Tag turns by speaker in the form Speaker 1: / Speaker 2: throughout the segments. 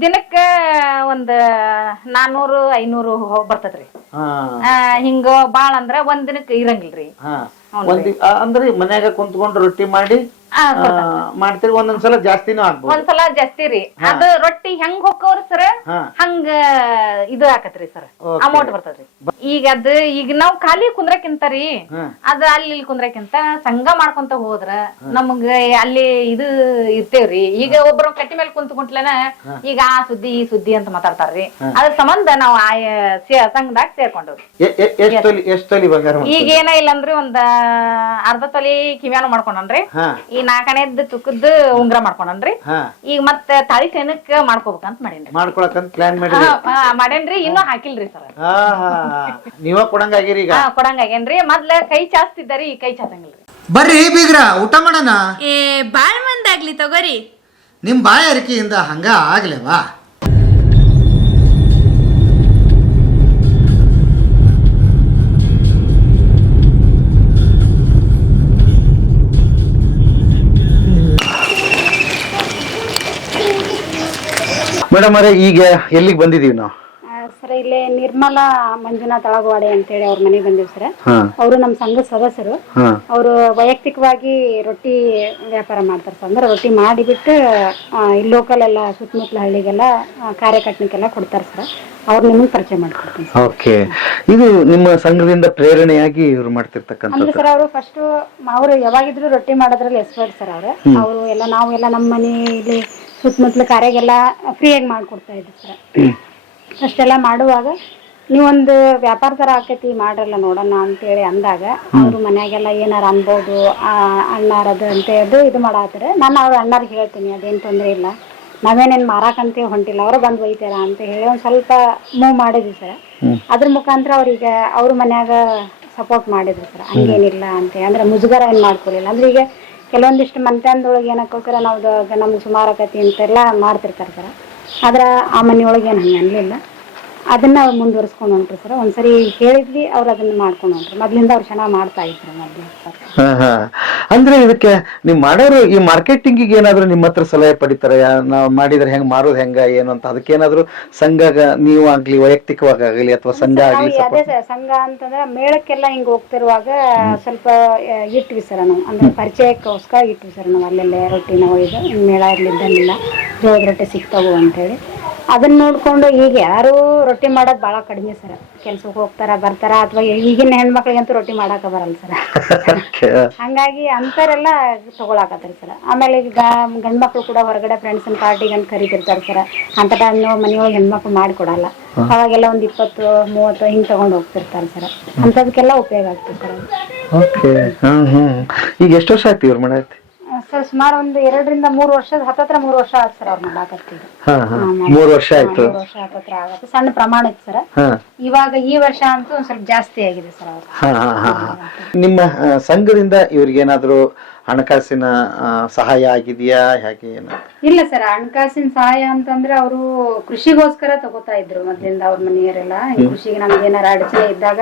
Speaker 1: ದಿನಕ್ಕ ಒಂದ್ ನಾನೂರು ಐನೂರು ಹೋಗಿ ಬರ್ತದ್ರಿ. ಹಿಂಗ ಬಾಳ ಅಂದ್ರ ಒಂದ್ ದಿನಕ್ಕ ಇರಂಗಿಲ್ರಿ.
Speaker 2: ಅಂದ್ರೆ ಮನ್ಯಾಗ ಕುಂತ್ಕೊಂಡು ರೊಟ್ಟಿ ಮಾಡಿ ಮಾಡ್ತೀರಿ ಒಂದೊಂದ್ಸಲ ಜಾಸ್ತಿನೂ ಆಗ್ಬೋದು.
Speaker 1: ಒಂದ್ಸಲ ಜಾಸ್ತಿ ರೀ. ಅದು ರೊಟ್ಟಿ ಹೆಂಗ್ ಹೊಕ್ಕವ್ರಿ ಸರ್ ಹಂಗ ಇದು ಹಾಕತ್ರಿ ಸರ್ ಅಮೌಂಟ್ ಬರ್ತದ್ರಿ. ಈಗ ಅದ್ ಈಗ ನಾವ್ ಖಾಲಿ ಕುಂದ್ರಕ್ಕಿಂತ ರೀ ಅದ ಅಲ್ಲಿ ಇಲ್ಲಿ ಕುಂದ್ರಕ್ಕಿಂತ ಸಂಘ ಮಾಡ್ಕೊಂತ ಹೋದ್ರ ನಮಗ ಅಲ್ಲಿ ಇದು ಇರ್ತೇವ್ರಿ ಈಗ ಒಬ್ರು ಕಟ್ಟಿ ಮೇಲೆ ಕುಂತ ಕುಂಟ್ಲೇನ ಈಗ ಆ ಸುದ್ದಿ ಈ ಸುದ್ದಿ ಅಂತ ಮಾತಾಡ್ತಾರ್ರಿ ಅದ್ರ ಸಂಬಂಧ ನಾವ್ ಆ ಸೇ- ಸಂಘದಾಗ
Speaker 2: ಸೇರ್ಕೊಂಡ್ರಿ?
Speaker 1: ಈಗ ಏನ ಇಲ್ಲ ಅಂದ್ರಿ ಒಂದ್ ಅರ್ಧ ತೊಲಿ ಕಿವ್ಯಾನು ಮಾಡ್ಕೊಂಡನ್ರಿ. ಈ ನಾಲ್ಕನೇದ್ ತುಕದ್ ಉಂಗ್ರ ಮಾಡ್ಕೊಂಡನ್ರಿ.
Speaker 2: ಹಾ.
Speaker 1: ಈಗ ಮತ್ತೆ ತಾಳಿ ಸೈನಕ್ ಮಾಡ್ಕೋಬೇಕಂತ ಮಾಡೇನ್ರಿ.
Speaker 2: ಮಾಡ್ಕೊಳಕಂತ ಪ್ಲಾನ್ ಮಾಡಿ
Speaker 1: ಹಾ, ಹಾ, ಮಾಡೇನ್ರಿ. ಇನ್ನೂ ಹಾಕಿಲ್ರಿ ಸರ್.
Speaker 2: ಹಾ ಹಾ. ನೀವ ಕೊಡಂಗಾಗಿರಿ ಈಗ.
Speaker 1: ಹಾ ಕೊಡಂಗಾಗೇನ್ರಿ ಮೊದ್ಲ ಕೈ ಚಾಸ್ತಿದ್ದಾರಿ ಈ ಕೈ ಚಾಚಂಗಿಲ್ರಿ.
Speaker 3: ಬರ್ರಿ ಬೀಗ್ರ ಊಟ ಮಾಡೋಣ.
Speaker 4: ಏ ಬಾಳ್ ಮಂದಾಗ್ಲಿ ತಗೋರಿ.
Speaker 3: ನಿಮ್ಮ ಬಾಯ ಅರಿಕೆಯಿಂದ ಹಂಗ ಆಗ್ಲೇವಾ?
Speaker 2: ಮೇಡಮ್ ಅವರೇ ಈಗ ಎಲ್ಲಿಗೆ ಬಂದಿದೀವಿ ನಾವು?
Speaker 5: ಸರ್ ಇಲ್ಲಿ ನಿರ್ಮಲಾ ಮಂಜುನಾಥ್ ಅಳಗವಾಡೆ ಅಂತೇಳಿ ಅವ್ರ ಮನೆಗೆ ಬಂದಿವಿ ಸರ್. ಅವರು ನಮ್ಮ ಸಂಘದ ಸದಸ್ಯರು. ಅವರು ವೈಯಕ್ತಿಕವಾಗಿ ರೊಟ್ಟಿ ವ್ಯಾಪಾರ ಮಾಡ್ತಾರೆ ಸರ್. ಅಂದ್ರೆ ರೊಟ್ಟಿ ಮಾಡಿಬಿಟ್ಟು ಇಲ್ಲಿ ಲೋಕಲ್ ಎಲ್ಲ ಸುತ್ತಮುತ್ತಲ ಹಳ್ಳಿಗೆಲ್ಲ ಕಾರ್ಯಕರ್ತನಿಗೆಲ್ಲ ಕೊಡ್ತಾರೆ ಸರ್. ಅವ್ರು ನಿಮಗೆ ಪರಿಚಯ ಮಾಡ್ಕೊಡ್ತೀನಿ
Speaker 2: ಓಕೆ. ಇದು ನಿಮ್ಮ ಸಂಘದಿಂದ ಪ್ರೇರಣೆಯಾಗಿ ಇವ್ರು
Speaker 5: ಅಂದ್ರೆ
Speaker 2: ಮಾಡ್ತಿರ್ತಕ್ಕಂಥದ್ದು
Speaker 5: ಸರ್ ಅವರು ಫಸ್ಟ್ ಅವರು ಯಾವಾಗಿದ್ರು ರೊಟ್ಟಿ ಮಾಡೋದ್ರಲ್ಲಿ ಎಕ್ಸ್ಪರ್ಟ್ ಸರ್ ಅವರು. ಅವರು ಎಲ್ಲ ನಾವು ಎಲ್ಲ ನಮ್ಮ ಮನೆಯಲ್ಲಿ ಸುತ್ತಮುತ್ತಲ ಕಾರ್ಯಗೆಲ್ಲ ಫ್ರೀಯಾಗಿ ಮಾಡ್ಕೊಡ್ತಾ ಇದ್ರು ಸರ್ ಅಷ್ಟೆಲ್ಲ ಮಾಡುವಾಗ ನೀವೊಂದು ವ್ಯಾಪಾರ ಥರ ಆಕೈತಿ ಮಾಡ್ರಲ್ಲ ನೋಡೋಣ ಅಂತೇಳಿ ಅಂದಾಗ ಅವರು ಮನ್ಯಾಗೆಲ್ಲ ಏನಾರ ಅನ್ಬೋದು ಅಣ್ಣಾರದು ಅಂತ ಅದು ಇದು ಮಾಡಾತಾರೆ ನಾನು ಅವ್ರ ಅಣ್ಣಾರಿಗೆ ಹೇಳ್ತೀನಿ ಅದೇನು ತೊಂದರೆ ಇಲ್ಲ. ನಾವೇನೇನು ಮಾರಾಕಂತ ಹೊಂಟಿಲ್ಲ ಅವ್ರ ಬಂದು ಒಯ್ತಾರ ಅಂತ ಹೇಳಿ ಒಂದು ಸ್ವಲ್ಪ ಮೂವ್ ಮಾಡಿದ್ವಿ ಸರ್ ಅದ್ರ ಮುಖಾಂತರ ಅವ್ರಿಗೆ ಅವ್ರ ಮನ್ಯಾಗ ಸಪೋರ್ಟ್ ಮಾಡಿದ್ರು ಸರ್ ಹಂಗೇನಿಲ್ಲ ಅಂತ ಅಂದ್ರೆ ಮುಜುಗರ ಏನು ಮಾಡ್ಕೊಳಿಲ್ಲ. ಅಂದ್ರೆ ಈಗ ಕೆಲವೊಂದಿಷ್ಟು ಮನೆತನದೊಳಗೆ ಏನಕ್ಕೋಸ್ಕರ ನಾವು ನಮ್ಮ ಸುಮಾರು ಆಕತಿ ಅಂತೆಲ್ಲ ಮಾಡ್ತಿರ್ತಾರೆ ಸರ್. ಆದ್ರೆ ಆ ಮನೆಯೊಳಗೆ ಏನು ಹಂಗೆ ಅನ್ಲಿಲ್ಲ. ಅದನ್ನ ಅವ್ರು ಮುಂದುವರ್ಸ್ಕೊಂಡು ಹೊಂಟ್ರು ಸರ್. ಒಂದ್ಸರಿ ಹೇಳಿದ್ವಿ, ಅವ್ರು ಅದನ್ನ ಮಾಡ್ಕೊಂಡು ಹೊಂಟ್ರು. ಮೊದ್ಲಿಂದ ಅವ್ರು ಚೆನ್ನಾಗಿ ಮಾಡ್ತಾ ಇದ್ರು ಮೊದ್ಲು.
Speaker 2: ಅಂದ್ರೆ ಇದಕ್ಕೆ ನೀವು ಮಾಡೋರು ಈ ಮಾರ್ಕೆಟಿಂಗ್ ಏನಾದ್ರು ನಿಮ್ಮ ಹತ್ರ ಸಲಹೆ ಪಡಿತಾರೆ? ನಾವು ಮಾಡಿದ್ರೆ ಹೆಂಗ್ ಮಾರೋದು ಹೆಂಗ ಏನು ಅಂತ ಅದಕ್ಕೇನಾದ್ರು ಸಂಘ ನೀವು ಆಗ್ಲಿ ವೈಯಕ್ತಿಕವಾಗಿ ಆಗಲಿ ಅಥವಾ ಸಂಘ ಆಗ್ಲಿ
Speaker 5: ನಾವು ಅದೇ ಸರ್ ಸಂಘ ಅಂತಂದ್ರೆ ಮೇಳಕ್ಕೆಲ್ಲ ಹಿಂಗ್ ಹೋಗ್ತಿರುವಾಗ ಸ್ವಲ್ಪ ಇಟ್ಟು ಇಟ್ವಿ ಸರ್ ನಾವು ಅಂದ್ರೆ ಪರಿಚಯಕ್ಕೋಸ್ಕರ ಇಟ್ವಿ ಸರ್ ನಾವು ಅಲ್ಲೆಲ್ಲ ರೊಟ್ಟಿ ನಾವು ಇದು ಮೇಳ ಇರ್ಲಿದ್ದಲ್ಲ ಜೋಳದ ರೊಟ್ಟಿ ಸಿಗ್ತಾವು ಅಂತೇಳಿ ಅದನ್ನ ನೋಡ್ಕೊಂಡು ಈಗ ಯಾರು ರೊಟ್ಟಿ ಮಾಡೋದು ಬಹಳ ಕಡಿಮೆ ಸರ್. ಕೆಲ್ಸಕ್ಕೆ ಹೋಗ್ತಾರ ಬರ್ತಾರ ಅಥವಾ ಈಗಿನ ಹೆಣ್ಮಕ್ಳಿಗಂತೂ ರೊಟ್ಟಿ ಮಾಡಾಕ ಬರಲ್ಲ ಸರ್. ಹಂಗಾಗಿ ಅಂತರೆಲ್ಲ ತಗೊಳಕತ್ತಾರ ಸರ್. ಆಮೇಲೆ ಈಗ ಗಂಡ್ ಮಕ್ಳು ಕೂಡ ಹೊರಗಡೆ ಫ್ರೆಂಡ್ಸ್ ಪಾರ್ಟಿಗೆ ಅಂತ ಕರಿತಿರ್ತಾರೆ ಸರ್. ಅಂತ ಟೈಮ್ ಮನೆಯೊಳಗೆ ಹೆಣ್ಮಕ್ಳು ಮಾಡಿಕೊಡಲ್ಲ. ಅವಾಗೆಲ್ಲ ಒಂದ್ ಇಪ್ಪತ್ತು ಮೂವತ್ತು ಹಿಂಗ್ ತಗೊಂಡ್ ಹೋಗ್ತಿರ್ತಾರೆ ಸರ್. ಅಂತದಕ್ಕೆಲ್ಲ ಉಪಯೋಗ ಆಗ್ತದೆ ಸರ್.
Speaker 2: ಈಗ ಎಷ್ಟು ವರ್ಷ ಆಯ್ತು ಇವ್ರ ಮಾಡೈತಿ
Speaker 5: ಸರ್ ಸುಮಾರು ಒಂದು ಎರಡರಿಂದ ಮೂರು ವರ್ಷದ ಹತ್ತತ್ರ ಮೂರು ವರ್ಷ ಆಯ್ತು ಸರ್ ಅವ್ರು ಮಾಡಾಕತ್ತೀವಿ
Speaker 2: ಹಾ ಹಾ. ಮೂರು ವರ್ಷ ಆಯ್ತು.
Speaker 5: ಮೂರು ವರ್ಷ ಹತ್ತತ್ರ ಆಗತ್ತೆ. ಸಣ್ಣ ಪ್ರಮಾಣ ಇತ್ತು ಸರ್.
Speaker 2: ಹಾ.
Speaker 5: ಇವಾಗ ಈ ವರ್ಷ ಅಂತೂ ಒಂದ್ ಸ್ವಲ್ಪ ಜಾಸ್ತಿ ಆಗಿದೆ ಸರ್ ಅವ್ರು
Speaker 2: ಹಾ ಹಾ ಹಾ ಹಾ. ನಿಮ್ಮ ಸಂಘದಿಂದ ಸಂಘದಿಂದ ಇವ್ರಿಗೇನಾದ್ರೂ ಹಣಕಾಸಿನ ಸಹಾಯ ಆಗಿದೆಯಾ? ಹೇಗೆ
Speaker 5: ಇಲ್ಲ ಸರ್ ಹಣಕಾಸಿನ ಸಹಾಯ ಅಂತಂದ್ರೆ ಅವರು ಕೃಷಿಗೋಸ್ಕರ ತಗೋತಾ ಇದ್ರು ಮೊದ್ಲಿಂದ ಅವ್ರ ಮನೆಯವರೆಲ್ಲ. ಕೃಷಿಗೆ ನಮ್ಗೆ ಏನಾರ ಅಡಚಣೆ ಇದ್ದಾಗ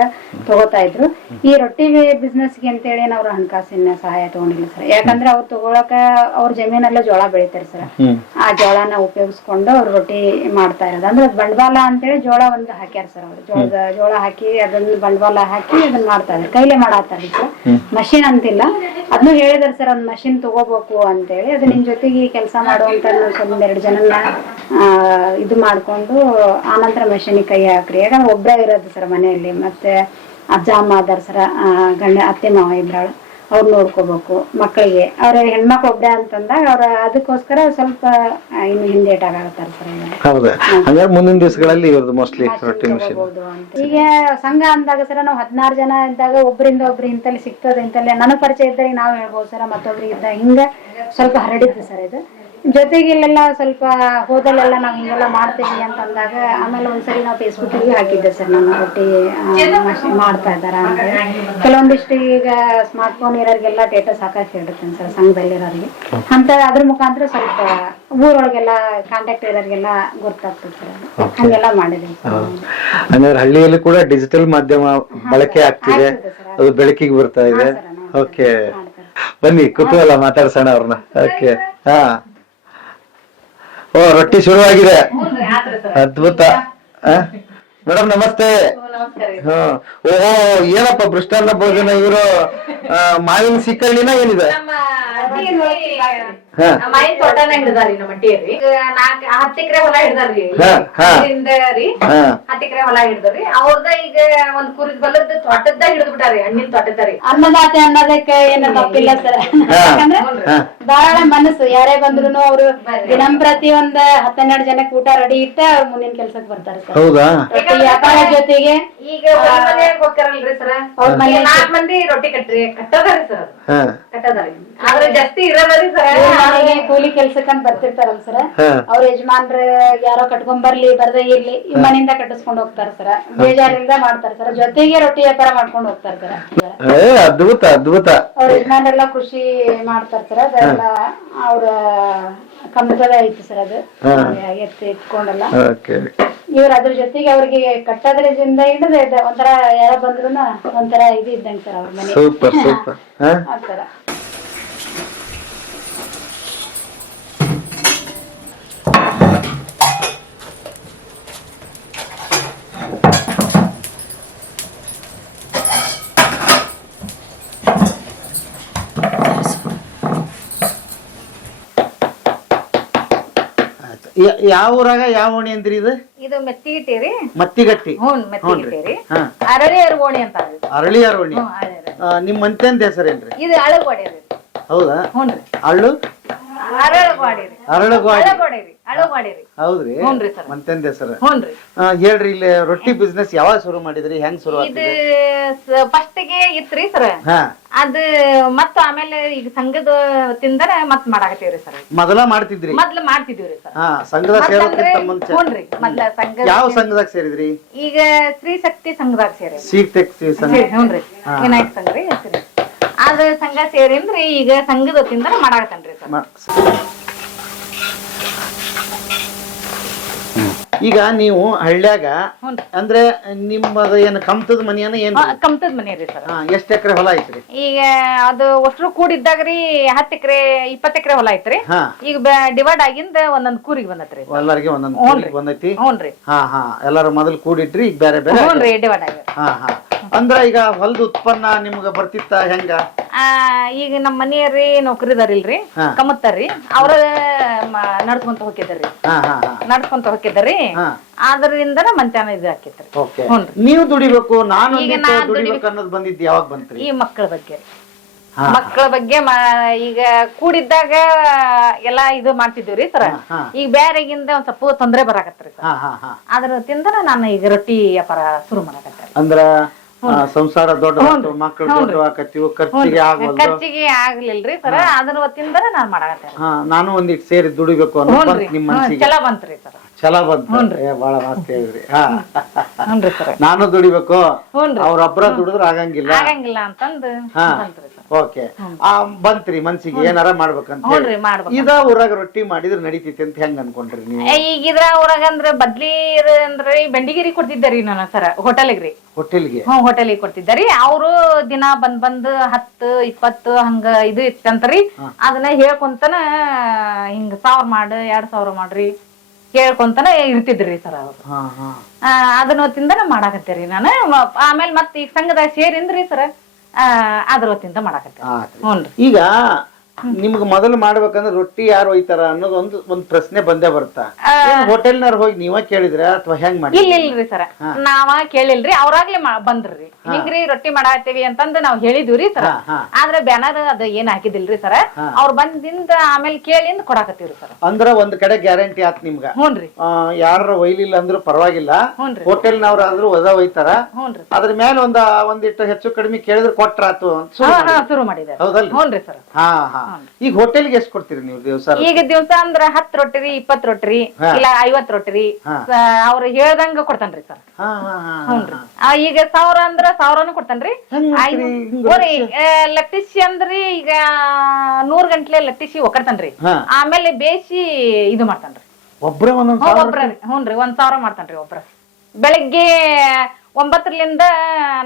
Speaker 5: ತಗೋತಾ ಇದ್ರು. ಈ ರೊಟ್ಟಿ ಬಿಸ್ನೆಸ್ಗೆ ಅಂತೇಳಿ ಹೇಳಿ ಅವ್ರು ಹಣಕಾಸಿನ ಸಹಾಯ ತಗೊಂಡಿಲ್ಲ ಸರ್. ಯಾಕಂದ್ರೆ ಅವ್ರು ತಗೊಳಕ ಅವ್ರ ಜಮೀನೆಲ್ಲ ಜೋಳ ಬೆಳಿತಾರೆ ಸರ್. ಆ ಜೋಳನ ಉಪಯೋಗಿಸ್ಕೊಂಡು ಅವ್ರು ರೊಟ್ಟಿ ಮಾಡ್ತಾ ಇರೋದು. ಅಂದ್ರೆ ಅದ್ ಬಂಡವಾಳ ಅಂತೇಳಿ ಜೋಳ ಒಂದು ಹಾಕ್ಯಾರ ಸರ್ ಅವ್ರು. ಜೋಳದ ಜೋಳ ಹಾಕಿ ಅದನ್ನ ಬಂಡವಾಳ ಹಾಕಿ ಅದನ್ನ ಮಾಡ್ತಾ ಇದಾರೆ. ಕೈಲೇ ಮಾಡಾತಾರ ಸರ್ ಮಷಿನ್ ಅಂತಿಲ್ಲ. ಅದನ್ನು ಹೇಳಿದಾರೆ ಸರ್ ಒಂದ್ ಮಷಿನ್ ತಗೋಬೇಕು ಅಂತೇಳಿ. ಅದು ನಿಮ್ ಜೊತೆಗೆ ಕೆಲಸ ಮಾಡುವಂತ ಒಂದೆರಡು ಎರಡು ಜನನ್ನ ಇದು ಮಾಡ್ಕೊಂಡು ಆನಂತರ ಮಷಿನ್ ಕೈ ಹಾಕ್ರಿ. ಯಾಕಂದ್ರೆ ಒಬ್ಬರೇ ಇರೋದು ಸರ್ ಮನೆಯಲ್ಲಿ. ಮತ್ತೆ ಅಜ್ಜ, ಅಮ್ಮ ಅದಾರ ಸರ್ ಗಂಡ, ಅತ್ತೆ, ಮಾವ ಇಬ್ರಾಳು ಅವ್ರು ನೋಡ್ಕೋಬೇಕು ಮಕ್ಕಳಿಗೆ. ಅವ್ರ ಹೆಣ್ಮಕ್ಳು ಒಬ್ರೆ ಅಂತಂದಾಗ ಅವ್ರ ಅದಕ್ಕೋಸ್ಕರ ಸ್ವಲ್ಪ ಇನ್ನು ಹಿಂದೇಟ್ ಆಗತ್ತಾರ ಸರ್.
Speaker 2: ಹೌದಾ? ಹಂಗಾರೆ ಮುಂದಿನ ದಿವಸಗಳಲ್ಲಿ ಇವ್ರದ್ದು ಮೋಸ್ಟ್ಲಿ ಮಿಷಿನ್
Speaker 5: ಅಂತ. ಈಗ ಸಂಘ ಅಂದಾಗ ಸರ ನಾವು ಹದಿನಾರು ಜನ ಇದ್ದಾಗ ಒಬ್ಬರಿಂದ ಒಬ್ರು ಇಂತಲ್ಲಿ ಸಿಗ್ತದೆ ಇಂತಲ್ಲಿ. ನನ್ನ ಪರಿಚಯ ಇದ್ದಾಗ ನಾವು ಹೇಳ್ಬೋದು ಸರ ಮತ್ತೊಬ್ರಿಗೆ ಇದ್ದ ಹಿಂಗ ಸ್ವಲ್ಪ ಹರಡಿದ್ದು ಸರ್ ಇದು. ಜೊತೆಗೆ ಇಲ್ಲೆಲ್ಲ ಸ್ವಲ್ಪ ಹೋದಲ್ಲೆಲ್ಲ ನಾವು ಹಿಂಗೆಲ್ಲ ಮಾಡ್ತೀವಿ ಅಂತಂದಾಗ ಆಮೇಲೆ ಒಂದ್ಸರಿ ನಾವು ಫೇಸ್ಬುಕ್ಕಿಗೆ ಹಾಕಿದ್ದೆ ಸರ್ ನಮ್ಮ ರೊಟ್ಟಿ ಮಾಡ್ತಾ ಇದ್ದಾರ ಅಂತ. ಕೆಲವೊಂದಿಷ್ಟು ಈಗ ಸ್ಮಾರ್ಟ್ ಫೋನ್ ಇರೋರಿಗೆಲ್ಲ ಡೇಟಾ ಸಾಕಾಗಿ ಹೇಳಿರ್ತೇನೆ ಸರ್ ಸಂಘದಲ್ಲಿರೋರಿಗೆ. ಅಂತ ಅದ್ರ ಮುಖಾಂತರ ಸ್ವಲ್ಪ ಊರೊಳಗೆಲ್ಲ ಕಾಂಟ್ಯಾಕ್ಟ್ ಇರೋರಿಗೆಲ್ಲ ಗೊತ್ತಾಗ್ತದೆ ಸರ್. ಹಂಗೆಲ್ಲ ಮಾಡಿದ್ದೀನಿ
Speaker 2: ಅಂದ್ರೆ ಹಳ್ಳಿಯಲ್ಲಿ ಕೂಡ ಡಿಜಿಟಲ್ ಮಾಧ್ಯಮ ಬಳಕೆ ಆಗ್ತಿದೆ. ಅದು ಬೆಳಕಿಗೆ ಬರ್ತಾ ಇದೆ. ಓಕೆ ಬನ್ನಿ ಕುತೂಹಲ ಮಾತಾಡ್ಸೋಣ ಅವ್ರನ್ನ. ಓಕೆ ಹಾ. ಓ ರೊಟ್ಟಿ ಶುರುವಾಗಿದೆ. ಅದ್ಭುತ. ಮೇಡಮ್ ನಮಸ್ತೆ. ಹಾ. ಓಹೋ ಏನಪ್ಪ ಭ್ರಷ್ಟಾಂತ ಭೋಜನ ಇವರು ಮಾವಿನ ಸಿಕ್ಕಳ್ಳಿನ ಏನಿದೆ?
Speaker 1: ಮಾಯಿನ ತೋಟನ ಹಿಡ್ದಾರಿ ನಮ್ಮ ಅಟ್ಟಿಯರಿ ಈಗ ನಾಲ್ಕ ಹತ್ತು ಎಕರೆ ಹೊಲ ಹಿಡ್ದಾರ್ರಿ.
Speaker 2: ಹಾ, ಹಾ.
Speaker 1: ರೀ
Speaker 2: ಹಾ.
Speaker 1: ಹತ್ತು ಎಕರೆ ಹೊಲ ಹಿಡ್ದಾರಿ ಅವ್ರದ ಈಗ ಒಂದ್ ಕುರಿದ್ ಬಲದ ತೋಟದ ಹಿಡಿದು ಬಿಟ್ಟಾರಿ ಹಣ್ಣಿನ ತೋಟದ ರೀ.
Speaker 5: ಅನ್ನದಾತೆ ಅನ್ನೋದಕ್ಕೆ ಏನ ತಪ್ಪಿಲ್ಲ ಸರ್. ಯಾಕಂದ್ರೆ
Speaker 2: ಹಾ.
Speaker 5: ಧಾರಾಳ ಮನಸ್ಸು ಯಾರೇ ಬಂದ್ರು ಅವ್ರು ದಿನಂಪ್ರತಿ ಒಂದ್ ಹತ್ತೆರಡು ಜನಕ್ಕೆ ಊಟ ರೆಡಿ ಇಟ್ಟ ಮುಂದಿನ ಕೆಲ್ಸಕ್ಕೆ ಬರ್ತಾರೆ ಸರ್. ವ್ಯಾಪಾರ ಜೊತೆಗೆ
Speaker 1: ಈಗ ಮನೆ ಮನೆಯಾಗ ಹೋಗ್ತಾರಲ್ರಿ ಸರ್
Speaker 5: ಅವ್ರ ಮನೆ
Speaker 1: ನಾಲ್ಕ್ ಮಂದಿ ರೊಟ್ಟಿ ಕಟ್ರಿ ಕಟ್ಟದಾರಿ ಸರ್
Speaker 2: ಹಾ.
Speaker 1: ಕಟ್ಟದಾರಿ. ಆದ್ರೆ ಜಾಸ್ತಿ ಇರೋದ್ರಿ ಸರ್
Speaker 5: ಮನೆಗೆ ಕೂಲಿ ಕೆಲ್ಸಕ್ಕಂತ ಬರ್ತಿರ್ತಾರಲ್ಲ ಸರ್. ಅವ್ರ ಯಜಮಾನ್ರ ಯಾರೋ ಕಟ್ಕೊಂಡ್ ಬರ್ಲಿ ಬರ್ದೇ ಇರ್ಲಿ ಈ ಮನೆಯಿಂದ ಕಟ್ಟಿಸ್ಕೊಂಡ್ ಹೋಗ್ತಾರ ಸರ್ ಬೇಜಾರಿಂದ ಮಾಡ್ತಾರ ಸರ್ ಜೊತೆಗೆ ರೊಟ್ಟಿ ವ್ಯಾಪಾರ ಮಾಡ್ಕೊಂಡು ಹೋಗ್ತಾರ ಸರ್
Speaker 2: ಏ ಅದ್ಭುತ ಅದ್ಭುತ.
Speaker 5: ಅವ್ರ ಯಜಮಾನ್ರೆಲ್ಲ ಖುಷಿ ಮಾಡ್ತಾರ ಸರ್ ಅದೆಲ್ಲ ಅವ್ರ ಕಮ್ಮದ ಐತಿ ಸರ್ ಅದು. ಎತ್ತಿ ಇಟ್ಕೊಂಡಲ್ಲ.
Speaker 2: ಓಕೆ.
Speaker 5: ಇವ್ರ ಅದ್ರ ಜೊತೆಗೆ ಅವ್ರಿಗೆ ಕಟ್ಟೋದ್ರಿಂದ ಹಿಡಿದ್ರೆ ಒಂಥರ ಯಾರ ಬಂದ್ರು ಒಂಥರ ಇದು ಇದ್ದಂಗೆ ಸರ್ ಅವ್ರ ಮನೆ.
Speaker 2: ಸೂಪರ್ ಸೂಪರ್ ಹಾ?
Speaker 5: ಆ ಥರ
Speaker 2: ಆಯ್ತು. ಯ- ಯಾವ ಊರಾಗ? ಯಾವ ಓಣಿ ಅಂದ್ರಿ ಇದು?
Speaker 1: ಇದು ಮೆತ್ತಿಗಿಟ್ಟಿರಿ
Speaker 2: ಮತ್ತಿಗಟ್ಟಿ.
Speaker 1: ಹ್ಞೂ
Speaker 2: ಹಾ.
Speaker 1: ಅರಳಿ ಅರವೋಣಿ ಅಂತ
Speaker 2: ಅರಳಿ. ಓಣಿ
Speaker 1: ಹ್ಞೂ ಅರಳಿ
Speaker 2: ಆ, ನಿಮ್ ಮಂತ್ಯಂದ ಹೆಸರೇನ್ರಿ?
Speaker 1: ಇದು ಅಳಗೋಡಿ ರೀ.
Speaker 2: ಹೌದಾ?
Speaker 1: ಹ್ಞೂ
Speaker 2: ಅಳ್ಳು?
Speaker 1: ರೀ
Speaker 2: ಅರಳಗೋಡಿ
Speaker 1: ಅಳಗೋಡಿ ರೀ ಅಳಗೋಡಿ ರೀ
Speaker 2: ಹೌದ್ರಿ.
Speaker 1: ಹ್ಞೂನ್ರಿ ಸರ್.
Speaker 2: ಮಂತ್ಯಂದ ಹೆಸರು
Speaker 1: ಹ್ಞೂನ್ರಿ
Speaker 2: ಆ, ಹೇಳ್ರಿ ಇಲ್ಲಿ ರೊಟ್ಟಿ ಬಿಸ್ನೆಸ್ ಯಾವಾಗ ಶುರು ಮಾಡಿದ್ರಿ? ಹೆಂಗ್ ಶುರು
Speaker 1: ಇದು ಫಸ್ಟ್ಗೆ ಇತ್ರಿ ಸರ್.
Speaker 2: ಹಾ.
Speaker 1: ಅದ ಮತ್ತ ಆಮೇಲೆ ಈಗ ಸಂಘದ ತಿಂದರ ಮತ್ ಮಾಡಾಕತ್ತೀವ್ರಿ ಸರ್.
Speaker 2: ಮೊದಲ ಮಾಡ್ತಿದ್ರಿ?
Speaker 1: ಮೊದ್ಲ ಮಾಡ್ತಿದೀವ್ರಿ ಸರ್.
Speaker 2: ಹಾ
Speaker 1: ಸಂಘದ
Speaker 2: ಸೇರೋಕ್ಕಿಂತ ಮುಂಚೆ.
Speaker 1: ಹ್ಞೂನ್ರಿ ಮೊದ್ಲ ಸಂಘ
Speaker 2: ಯಾವ ಸಂಘದಾಗ ಸೇರಿದ್ರಿ?
Speaker 1: ಈಗ ಸ್ತ್ರೀ ಶಕ್ತಿ ಸಂಘದಾಗ ಸೇರಿ
Speaker 2: ಸೀಟ್ ಶಕ್ತಿ ಸಂಘ.
Speaker 1: ಹ್ಞೂನ್ರಿ ವಿನಾಯಕ ಸಂಘ ರೀ ಹೆಸ್ರು. ಅದ ಸಂಘ ಸೇರಿಂದ್ರಿ ಈಗ ಸಂಘದ ತಿಂದ್ರೆ ಮಾಡಾಕತ್ತನ್ರಿ ಸರ್.
Speaker 2: ಈಗ ನೀವು ಹಳ್ಳ್ಯಾಗ ಅಂದ್ರೆ ನಿಮ್ಮದ ಏನ್ ಕಮ್ತದ ಮನೆಯನ್ನ ಏನ್
Speaker 1: ಕಮ್ತದ ಮನೆ ರೀ ಸರ್.
Speaker 2: ಎಷ್ಟ್ ಎಕರೆ ಹೊಲ ಐತ್ರಿ?
Speaker 1: ಈಗ ಅದು ಒಷ್ಟ್ರು ಕೂಡಿದ್ದಾಗ್ರಿ ಹತ್ ಎಕರೆ ಇಪ್ಪತ್ತು ಎಕರೆ ಹೊಲ ಐತ್ರಿ.
Speaker 2: ಹಾ.
Speaker 1: ಈಗ ಡಿವೈಡ್ ಆಗಿಂದ ಒಂದೊಂದ್ ಕೂರಿಗೆ ಬಂದತ್ರಿ
Speaker 2: ಎಲ್ಲರಿಗೆ ಒಂದೊಂದ್ ಕೂರಿಗೆ ಬಂದೈತಿ?
Speaker 1: ಹ್ಞೂನ್ರಿ.
Speaker 2: ಹಾ ಹಾ. ಎಲ್ಲಾರು ಮೊದಲು ಕೂಡಿಟ್ರಿ ಈಗ ಬೇರೆ ಬೇರೆ
Speaker 1: ಹ್ಞೂನ್ರಿ ಡಿವೈಡ್ ಆಗಿ
Speaker 2: ಹಾ ಹಾ. ಅಂದ್ರ ಈಗ ಹೊಲದ ಉತ್ಪನ್ನ ನಿಮ್ಗ ಬರ್ತಿತ್ತ ಹೆಂಗ?
Speaker 1: ಆ, ಈಗ ನಮ್ಮ ಮನೆಯವ್ರಿ ನೌಕರಿದಾರಿಲ್ರಿ
Speaker 2: ಹಾ.
Speaker 1: ಕಮ್ಮತ್ತಾರ್ರಿ. ಅವ್ರ ನಡ್ಕೊಂತ ಹೋಗಿದ್ದಾರ್ರಿ
Speaker 2: ಹಾ ಹಾ ಹಾ.
Speaker 1: ನಡ್ಸ್ಕೊಂತ ಹೋಗಿದ್ದಾರ್ರಿ
Speaker 2: ಹಾ.
Speaker 1: ಆದ್ರಿಂದ ಮಂತ್ಯಾನ ಇದು ಹಾಕಿತ್ರಿ
Speaker 2: ಓಕೆ.
Speaker 1: ಹ್ಞೂನ್ರಿ.
Speaker 2: ನೀವು ದುಡಿಬೇಕು ನಾನು
Speaker 1: ಈಗ
Speaker 2: ಒಂದಿಟ್ಟು
Speaker 1: ನಾನ್
Speaker 2: ದುಡಿಬೇಕು ಅನ್ನೋದು ಬಂದಿದ್ದು ಯಾವಾಗ ಬಂತ್ರಿ?
Speaker 1: ಈ ಮಕ್ಕಳ ಬಗ್ಗೆ. ರೀ.
Speaker 2: ಹಾ.
Speaker 1: ಮಕ್ಕಳ ಬಗ್ಗೆ ಮ- ಈಗ ಕೂಡಿದ್ದಾಗ ಎಲ್ಲಾ ಇದು ಮಾಡ್ತಿದ್ವಿ ಸರ.
Speaker 2: ಹಾ.
Speaker 1: ಈಗ ಬ್ಯಾರೆಗಿಂದ ಒಂದ್ ಸ್ವಲ್ಪ ತೊಂದರೆ ಬರಾಕತ್ರಿ ಸರ್.
Speaker 2: ಹಾ ಹಾ ಹಾ.
Speaker 1: ಅದ್ರ ತಿಂದ್ರ ನಾನು ಈಗ ರೊಟ್ಟಿ ವ್ಯಾಪಾರ ಶುರು ಮಾಡಕತ್ತಾರೆ.
Speaker 2: ಅಂದ್ರ ಆ, ಸಂಸಾರ ದೊಡ್ಡ. ಮಕ್ಕಳು. ದೊಡ್ಡ ಆಕತಿವು ಖರ್ಚಿಗೆ ಆಗಲ್ಲ
Speaker 1: ಖರ್ಚಿಗೆ ಆಗ್ಲಿಲ್ರಿ ಸರ್ ಅದನ್ನ ವತಿಯಿಂದ ನಾನ್ ಮಾಡಕತ್ತೇನೆ.
Speaker 2: ಹಾ ನಾನು ಒಂದಿಟ್ಟು ಸೇರಿ ದುಡಿಬೇಕು ಅನ್ನೋ ನಿಮ್ಮ ನಿಮ್ ಮನ್ಸಿಗೆ
Speaker 1: ಚಲೋ ಬಂತ್ರಿ ಸರ್.
Speaker 2: ಛಲ ಬಂತು. ಏ ಬಹಳ ಮಸ್ತ್ ಹೇಳಿದ್ರಿ ಹಾ.
Speaker 1: ಸರ್.
Speaker 2: ನಾನು ದುಡಿಬೇಕು.
Speaker 1: ಅವ್ರ
Speaker 2: ಅವ್ರೊಬ್ರ ದುಡಿದ್ರ ಆಗಂಗಿಲ್ಲ.
Speaker 1: ಆಗಂಗಿಲ್ಲ ಅಂತಂದು
Speaker 2: ಹಾ.
Speaker 1: ಬಂತ್ರಿ.
Speaker 2: ಓಕೆ ಆ ಬಂತ್ರಿ ಮನ್ಸಿಗೆ ಏನಾರ ಮಾಡ್ಬೇಕಂತ ಹೇಳಿ.
Speaker 1: ಹ್ಞೂನ್ರಿ ಮಾಡ್ಬೇಕು
Speaker 2: ಇದ ಊರಾಗ ರೊಟ್ಟಿ ಮಾಡಿದ್ರೆ ನಡೀತೈತಿ ಅಂತ ಹೆಂಗ್ ಅನ್ಕೊಂಡ್ರಿ ನೀವು?
Speaker 1: ಏ, ಈಗ ಇದ್ರ ಊರಾಗ ಅಂದ್ರ ಬದ್ಲಿ ಅಂದ್ರೆ ಬೆಂಡಿಗಿರಿ ಕೊಡ್ತಿದ್ದಾರಿ ನಾನು ಸರ ಹೋಟೆಲ್ಗ್ರಿ
Speaker 2: ಹೋಟೆಲ್ಗೆ?
Speaker 1: ಹ್ಞೂ ಹೋಟೆಲಿಗೆ ಕೊಡ್ತಿದ್ದಾರಿ. ಅವರು ದಿನ ಬಂದ್ ಬಂದ್ ಹತ್ತು ಇಪ್ಪತ್ತು ಹಂಗ ಇದು ಇತ್ತಂತ್ರಿ ಅದನ್ನ ಹೇಳ್ಕೊಂತನ ಹಿಂಗ ಸಾವಿರ ಮಾಡು ಎರಡ್ ಸಾವಿರ ಮಾಡ್ರಿ. ಕೇಳ್ಕೊಂತನ ಇರ್ತಿದ್ರಿ ಸರ್ ಅವ್ರು.
Speaker 2: ಹಾ ಹಾ.
Speaker 1: ಆ, ಅದನ್ನ ಹೊತ್ತಿಂದನ ಮಾಡಾಕತ್ತೇರಿ ನಾನು. ಆಮೇಲೆ ಮತ್ತೆ ಈಗ ಸಂಘದಾಗ ಸೇರಿಂದ್ರಿ ಸರ್. ಅದ್ರ ಹೊತ್ತಿಂದ ಮಾಡಾಕತ್ತೀವಿ.
Speaker 2: ಈಗ ನಿಮ್ಗೆ ಮೊದಲು ಮಾಡ್ಬೇಕಂದ್ರೆ ರೊಟ್ಟಿ ಯಾರು ಒಯ್ತಾರ ಅನ್ನೋದು ಒಂದು ಒಂದ್ ಪ್ರಶ್ನೆ ಬಂದೇ ಬರುತ್ತಾ? ಹೋಟೆಲ್ನಾರ ಹೋಗಿ ನೀವ ಕೇಳಿದ್ರ ಅಥವಾ ಹೆಂಗ್ ಮಾಡಿ
Speaker 1: ಇಲ್ಲ ಇಲ್ರಿ ಸರ. ನಾವ ಕೇಳಿಲ್ರಿ ಅವ್ರಾಗ್ಲಿ ಬಂದ್ರಿ. ಹಿಂಗ್ರಿ ರೊಟ್ಟಿ ಮಾಡಾತೀವಿ ಅಂತಂದ್ ನಾವ್ ಹೇಳಿದ್ವಿ ಸರ. ಆದ್ರೆ ಬ್ಯಾನರ್ ಅದ ಏನ್ ಹಾಕಿದಿಲ್ರಿ ಸರ? ಅವ್ರ ಬಂದಿಂದ ಆಮೇಲೆ ಕೇಳಿಂದ ಕೊಡಾಕತ್ತೀವ್ರಿ ಸರ್.
Speaker 2: ಅಂದ್ರ ಒಂದ್ ಕಡೆ ಗ್ಯಾರಂಟಿ ಆತ್ ನಿಮ್ಗ.
Speaker 1: ಹ್ಞೂನ್ರಿ
Speaker 2: ಯಾರ ಒಯ್ಲಿಲ್ಲ ಅಂದ್ರೂ ಪರವಾಗಿಲ್ಲ.
Speaker 1: ಹ್ಞೂನ್ರಿ
Speaker 2: ಹೋಟೆಲ್ನವ್ರ ಆದ್ರೂ ಒದ ಒಯ್ತಾರ.
Speaker 1: ಹ್ಞೂನ್ರಿ
Speaker 2: ಅದ್ರ ಮೇಲೆ ಒಂದ ಒಂದಿಟ್ಟು ಹೆಚ್ಚು ಕಡಿಮೆ ಕೇಳಿದ್ರೆ ಕೊಟ್ರಾತು ಶುರು
Speaker 1: ಮಾಡಿದೆ
Speaker 2: ಹೌದಲ್ರಿ?
Speaker 1: ಹ್ಞೂನ್ರಿ ಸರ್.
Speaker 2: ಹಾ ಹಾ. ಈಗ ಹೋಟೆಲ್ಗೆ ಎಷ್ಟು ಕೊಡ್ತೀರಿ ನೀವು ದಿವಸ
Speaker 1: ಈಗ ದಿವಸ ಅಂದ್ರ ಹತ್ ರೊಟ್ಟಿ ರೀ ಇಪ್ಪತ್ ರೊಟ್ಟಿ ರೀ
Speaker 2: ಹಾ.
Speaker 1: ಇಲ್ಲ ಐವತ್ ರೊಟ್ಟಿ ರೀ
Speaker 2: ಹಾ.
Speaker 1: ಅವ್ರ ಹೇಳ್ದಂಗ ಕೊಡ್ತಾನ್ರಿ ಸರ್. ಹ್ಞೂನ್ರಿ. ಆ, ಈಗ ಸಾವಿರ ಅಂದ್ರ ಸಾವಿರನು ಕೊಡ್ತಾನ್ರಿ.
Speaker 2: ಹೆಂಗ್ ಮಾಡ್ತೀರಿ?
Speaker 1: ಐನೂರ್-
Speaker 2: ಹಿಂಗ್
Speaker 1: ಲಟ್ಟಿಸಿ ಅಂದ್ರಿ ಈಗ ನೂರ್ ಗಂಟ್ಲೆ ಲಟ್ಟಿಸಿ ಒಕ್ಕರ್ತಾನ್ರಿ.
Speaker 2: ಹಾ.
Speaker 1: ಆಮೇಲೆ ಬೇಸಿ ಇದು ಮಾಡ್ತಾನ್ರಿ.
Speaker 2: ಒಬ್ರೇ ಒಂದೊಂದ್
Speaker 1: ಹ್ಞೂ
Speaker 2: ಸಾವಿರ
Speaker 1: ಒಬ್ರ. ಹ್ಞೂನ್ರಿ ಒಂದ್ ಸಾವಿರ ಮಾಡ್ತಾನ್ರಿ ಒಬ್ರ. ಬೆಳಿಗ್ಗೆ ಒಂಬತ್ತರಿಂದ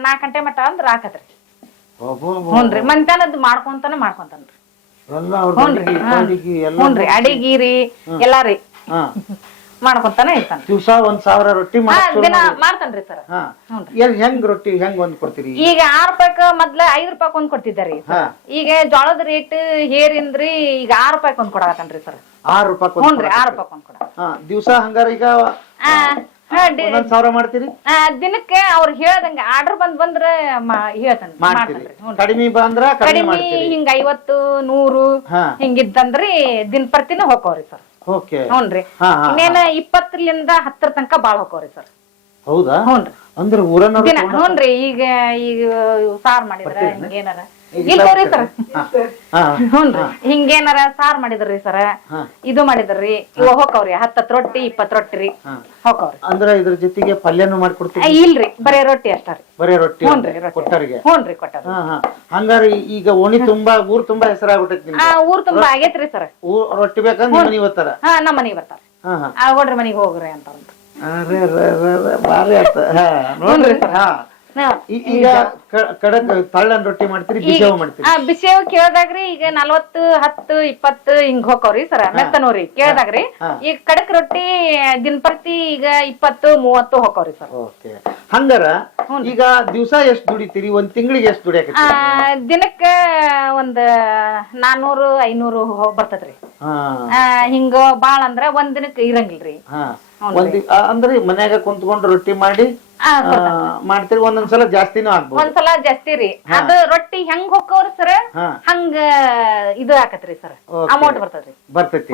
Speaker 1: ನಾಲ್ಕ್ ಗಂಟೆ ಮಟ್ಟ ಅಂದ್ರ ಹಾಕತ್ರಿ
Speaker 2: ಹುನ್ರಿ
Speaker 1: ಹ್ಞೂನ್ರಿ ಮಧ್ಯಾಹ್ನದ್ ಮಾಡ್ಕೊಂತಾನೆ ಮಾಡ್ಕೊಂತಾನ್ರಿ.
Speaker 2: ಅವ್ರ
Speaker 1: ಹ್ಞೂನ್ರಿ.
Speaker 2: ಅಡಿಗೆ,
Speaker 1: ರೀ ಎಲ್ಲಾ ರೀ ಮಾಡ್ಕೊಂತಾನೆ ಇರ್ತಾನ.
Speaker 2: ಒಂದ್ ಸಾವಿರ ರೊಟ್ಟಿ
Speaker 1: ದಿನ
Speaker 2: ಮಾಡಿ-
Speaker 1: ಮಾಡ್ತಾನ್ರಿ ಸರ್.
Speaker 2: ಎಲ್ ಹೆಂಗ್ ರೊಟ್ಟಿ ಹೆಂಗ್ ಒಂದ್ ಕೊಡ್ತೀರಿ?
Speaker 1: ಈಗ ಆರ್ ರೂಪಾಯ್ಕ ಮೊದ್ಲ ಐದ್ ರೂಪಾಯಿ ಒಂದ್ ಕೊಡ್ತಿದ್ದಾರಿ ಈಗ ಜೋಳದ ರೇಟ್ ಹೇರಿಂದ್ರಿ ಈಗ ಆರ್ ರೂಪಾಯಿ ಒಂದ್ ಕೊಡಾಕನ್ರಿ ಸರ್.
Speaker 2: ಆರ್ ರೂಪಾಯಿ ಕೊಡ್-
Speaker 1: ಹ್ಞೂನ್ರಿ ಆರ್ ರೂಪಾಯಿ ಒಂದ್ ಕೊಡ.
Speaker 2: ಹಾ ದಿವ್ಸ ಹಂಗಾರ ಈಗ ಒಂದೊಂದ್ ಸಾವಿರ ಮಾಡ್ತೀರಿ?
Speaker 1: ಆ, ದಿನಕ್ಕೆ ಅವ್ರು ಹೇಳ್ದಂಗ ಆರ್ಡರ್ ಬಂದ್ ಬಂದ್ರ ಹೇಳ್ತಾನ
Speaker 2: ಮಾಡ್ತೀರಿ. ಕಡಿಮೆ ಬಂದ್ರ ಕಡಿಮೆ
Speaker 1: ಕಡಿಮೆ
Speaker 2: ಮಾಡ್ತೀರಿ.
Speaker 1: ಹಿಂಗ ಐವತ್ತು ನೂರು
Speaker 2: ಹಾ.
Speaker 1: ಹಿಂಗಿದ್ದಂದ್ರಿ ದಿನ ಪ್ರತಿನ ಹೋಗ್ತಾವ್ರಿ ಸರ್.
Speaker 2: ಓಕೆ.
Speaker 1: ಹ್ಞೂನ್ರಿ
Speaker 2: ಹಾ, ಹಾ,
Speaker 1: ಇನ್ನೇನ ಇಪ್ಪತ್ತರಿಂದ ಹತ್ತರ ತನಕ ಬಾಳ ಹೋಗ್ತಾವ್ರಿ ಸರ್.
Speaker 2: ಹೌದಾ?
Speaker 1: ಹ್ಞೂನ್ರಿ
Speaker 2: ಅಂದ್ರೆ
Speaker 1: ದಿನ ಹ್ಞೂನ್ರಿ ಈಗ ಈಗ ಸಾರ್ ಮಾಡಿದ್ರ ಹಿಂಗೇನಾರ?
Speaker 2: ಈಗ
Speaker 1: ಸರ್. ಹ್ಞೂನ್ರಿ. ಹಿಂಗೇನಾರ ಸಾರ್ ಮಾಡಿದ್ರಿ ಸರ್? ಇದು ಮಾಡಿದ್ರಿ. ಇವ ಹೋಕವ್ರಿ ಹತ್ತತ್ ರೊಟ್ಟಿ ಇಪ್ಪತ್ ರೊಟ್ಟಿ ರೀ. ಹೋಕವ್ರಿ
Speaker 2: ಅಂದ್ರೆ ಇದ್ರ ಜೊತೆಗೆ ಪಲ್ಯನು
Speaker 1: ಮಾಡ್ಕೊಡ್ತೀವಿ ಇಲ್ರಿ. ಬರೇ ರೊಟ್ಟಿ ಅಷ್ಟ ರೀ.
Speaker 2: ಬರೇ ರೊಟ್ಟಿ
Speaker 1: ಹ್ಞೂನ್ರಿ
Speaker 2: ಕೊಟ್ಟರಿಗೆ
Speaker 1: ಹ್ಞೂನ್ರಿ ಕೊಟ್ಟಾರ
Speaker 2: ಹಂಗಾರಿ ಈಗ ಓಣಿ ತುಂಬಾ ಊರ್ ತುಂಬಾ ಹೆಸರಾಗ್ಬಿಟ್ಟೈತಿ
Speaker 1: ಊರ್ ತುಂಬಾ ಆಗೇತ್ರಿ ಸರ್.
Speaker 2: ಊರ್ ರೊಟ್ಟಿ ಬೇಕಂದ್ರೆ ಮನಿ ಬರ್ತಾರ?
Speaker 1: ಹಾ ನಮ್ಮ ಮನಿಗ್ ಬರ್ತಾರ ಆಗೋಡ್ರಿ ಮನಿಗ್ ಹೋಗ್ರಿ ಅಂತ
Speaker 2: ಭಾರಿ ಆತ ಹಾ ನೋಡ್ರಿ. ಸರ್.
Speaker 1: ಹಾ.
Speaker 2: ಈಗ ಕಡಕ್ ತಳ್ಳನ್ ರೊಟ್ಟಿ ಮಾಡ್ತೀರಿ ಮಾಡ್ತೀರಿ?
Speaker 1: ಬಿಸಿಯವ್ ಕೇಳ್ದಾಗ್ರಿ ಈಗ ನಲ್ವತ್ತು ಹತ್ತು ಇಪ್ಪತ್ತು ಹಿಂಗ್ ಹೋಕವ್ರಿ ಸರ ಮೆತ್ತನೂರಿ ಕೇಳ್ದಾಗ್ರಿ. ಈಗ ಕಡಕ್ ರೊಟ್ಟಿ ದಿನಪರ್ತಿ ಈಗ ಇಪ್ಪತ್ತು ಮೂವತ್ತು ಹೋಕವ್ರಿ ಸರ್.
Speaker 2: ಓಕೆ. ಹಂಗಾರ ಈಗ ದಿವಸ ಎಷ್ಟ್ ದುಡಿತೀರಿ? ಒಂದ್ ತಿಂಗಳಿಗೆ ಎಷ್ಟ್
Speaker 1: ಆ
Speaker 2: ದುಡಿಯಾಕತ್ತೀರಿ
Speaker 1: ದಿನಕ್ಕ ಒಂದ್ ನಾನೂರು ಐನೂರು ಹೋಗ್ ಬರ್ತದ್ರಿ. ಆ ಹಿಂಗ ಬಾಳ ಅಂದ್ರ ಒಂದ್ ದಿನಕ್ಕ ಇರಂಗಿಲ್ರಿ.
Speaker 2: ಹಾ. ಒಂದ್ ಅಂದ್ರೆ ಮನ್ಯಾಗ ಕುಂತ್ಕೊಂಡು ರೊಟ್ಟಿ ಮಾಡಿ ಮಾಡ್ತೀರಿ ಒಂದೊಂದ್ಸಲ ಜಾಸ್ತಿನೂ ಆಗ್ಬೋದು.
Speaker 1: ಒಂದ್ಸಲ ಜಾಸ್ತಿ ರೀ. ಅದು ರೊಟ್ಟಿ ಹೆಂಗ್ ಹೊಕ್ಕವ್ರಿ ಸರ್ ಹಂಗ ಇದು ಹಾಕತ್ರಿ ಸರ್. ಅಮೌಂಟ್ ಬರ್ತದ್ರಿ.
Speaker 2: ಬರ್ತೈತಿ.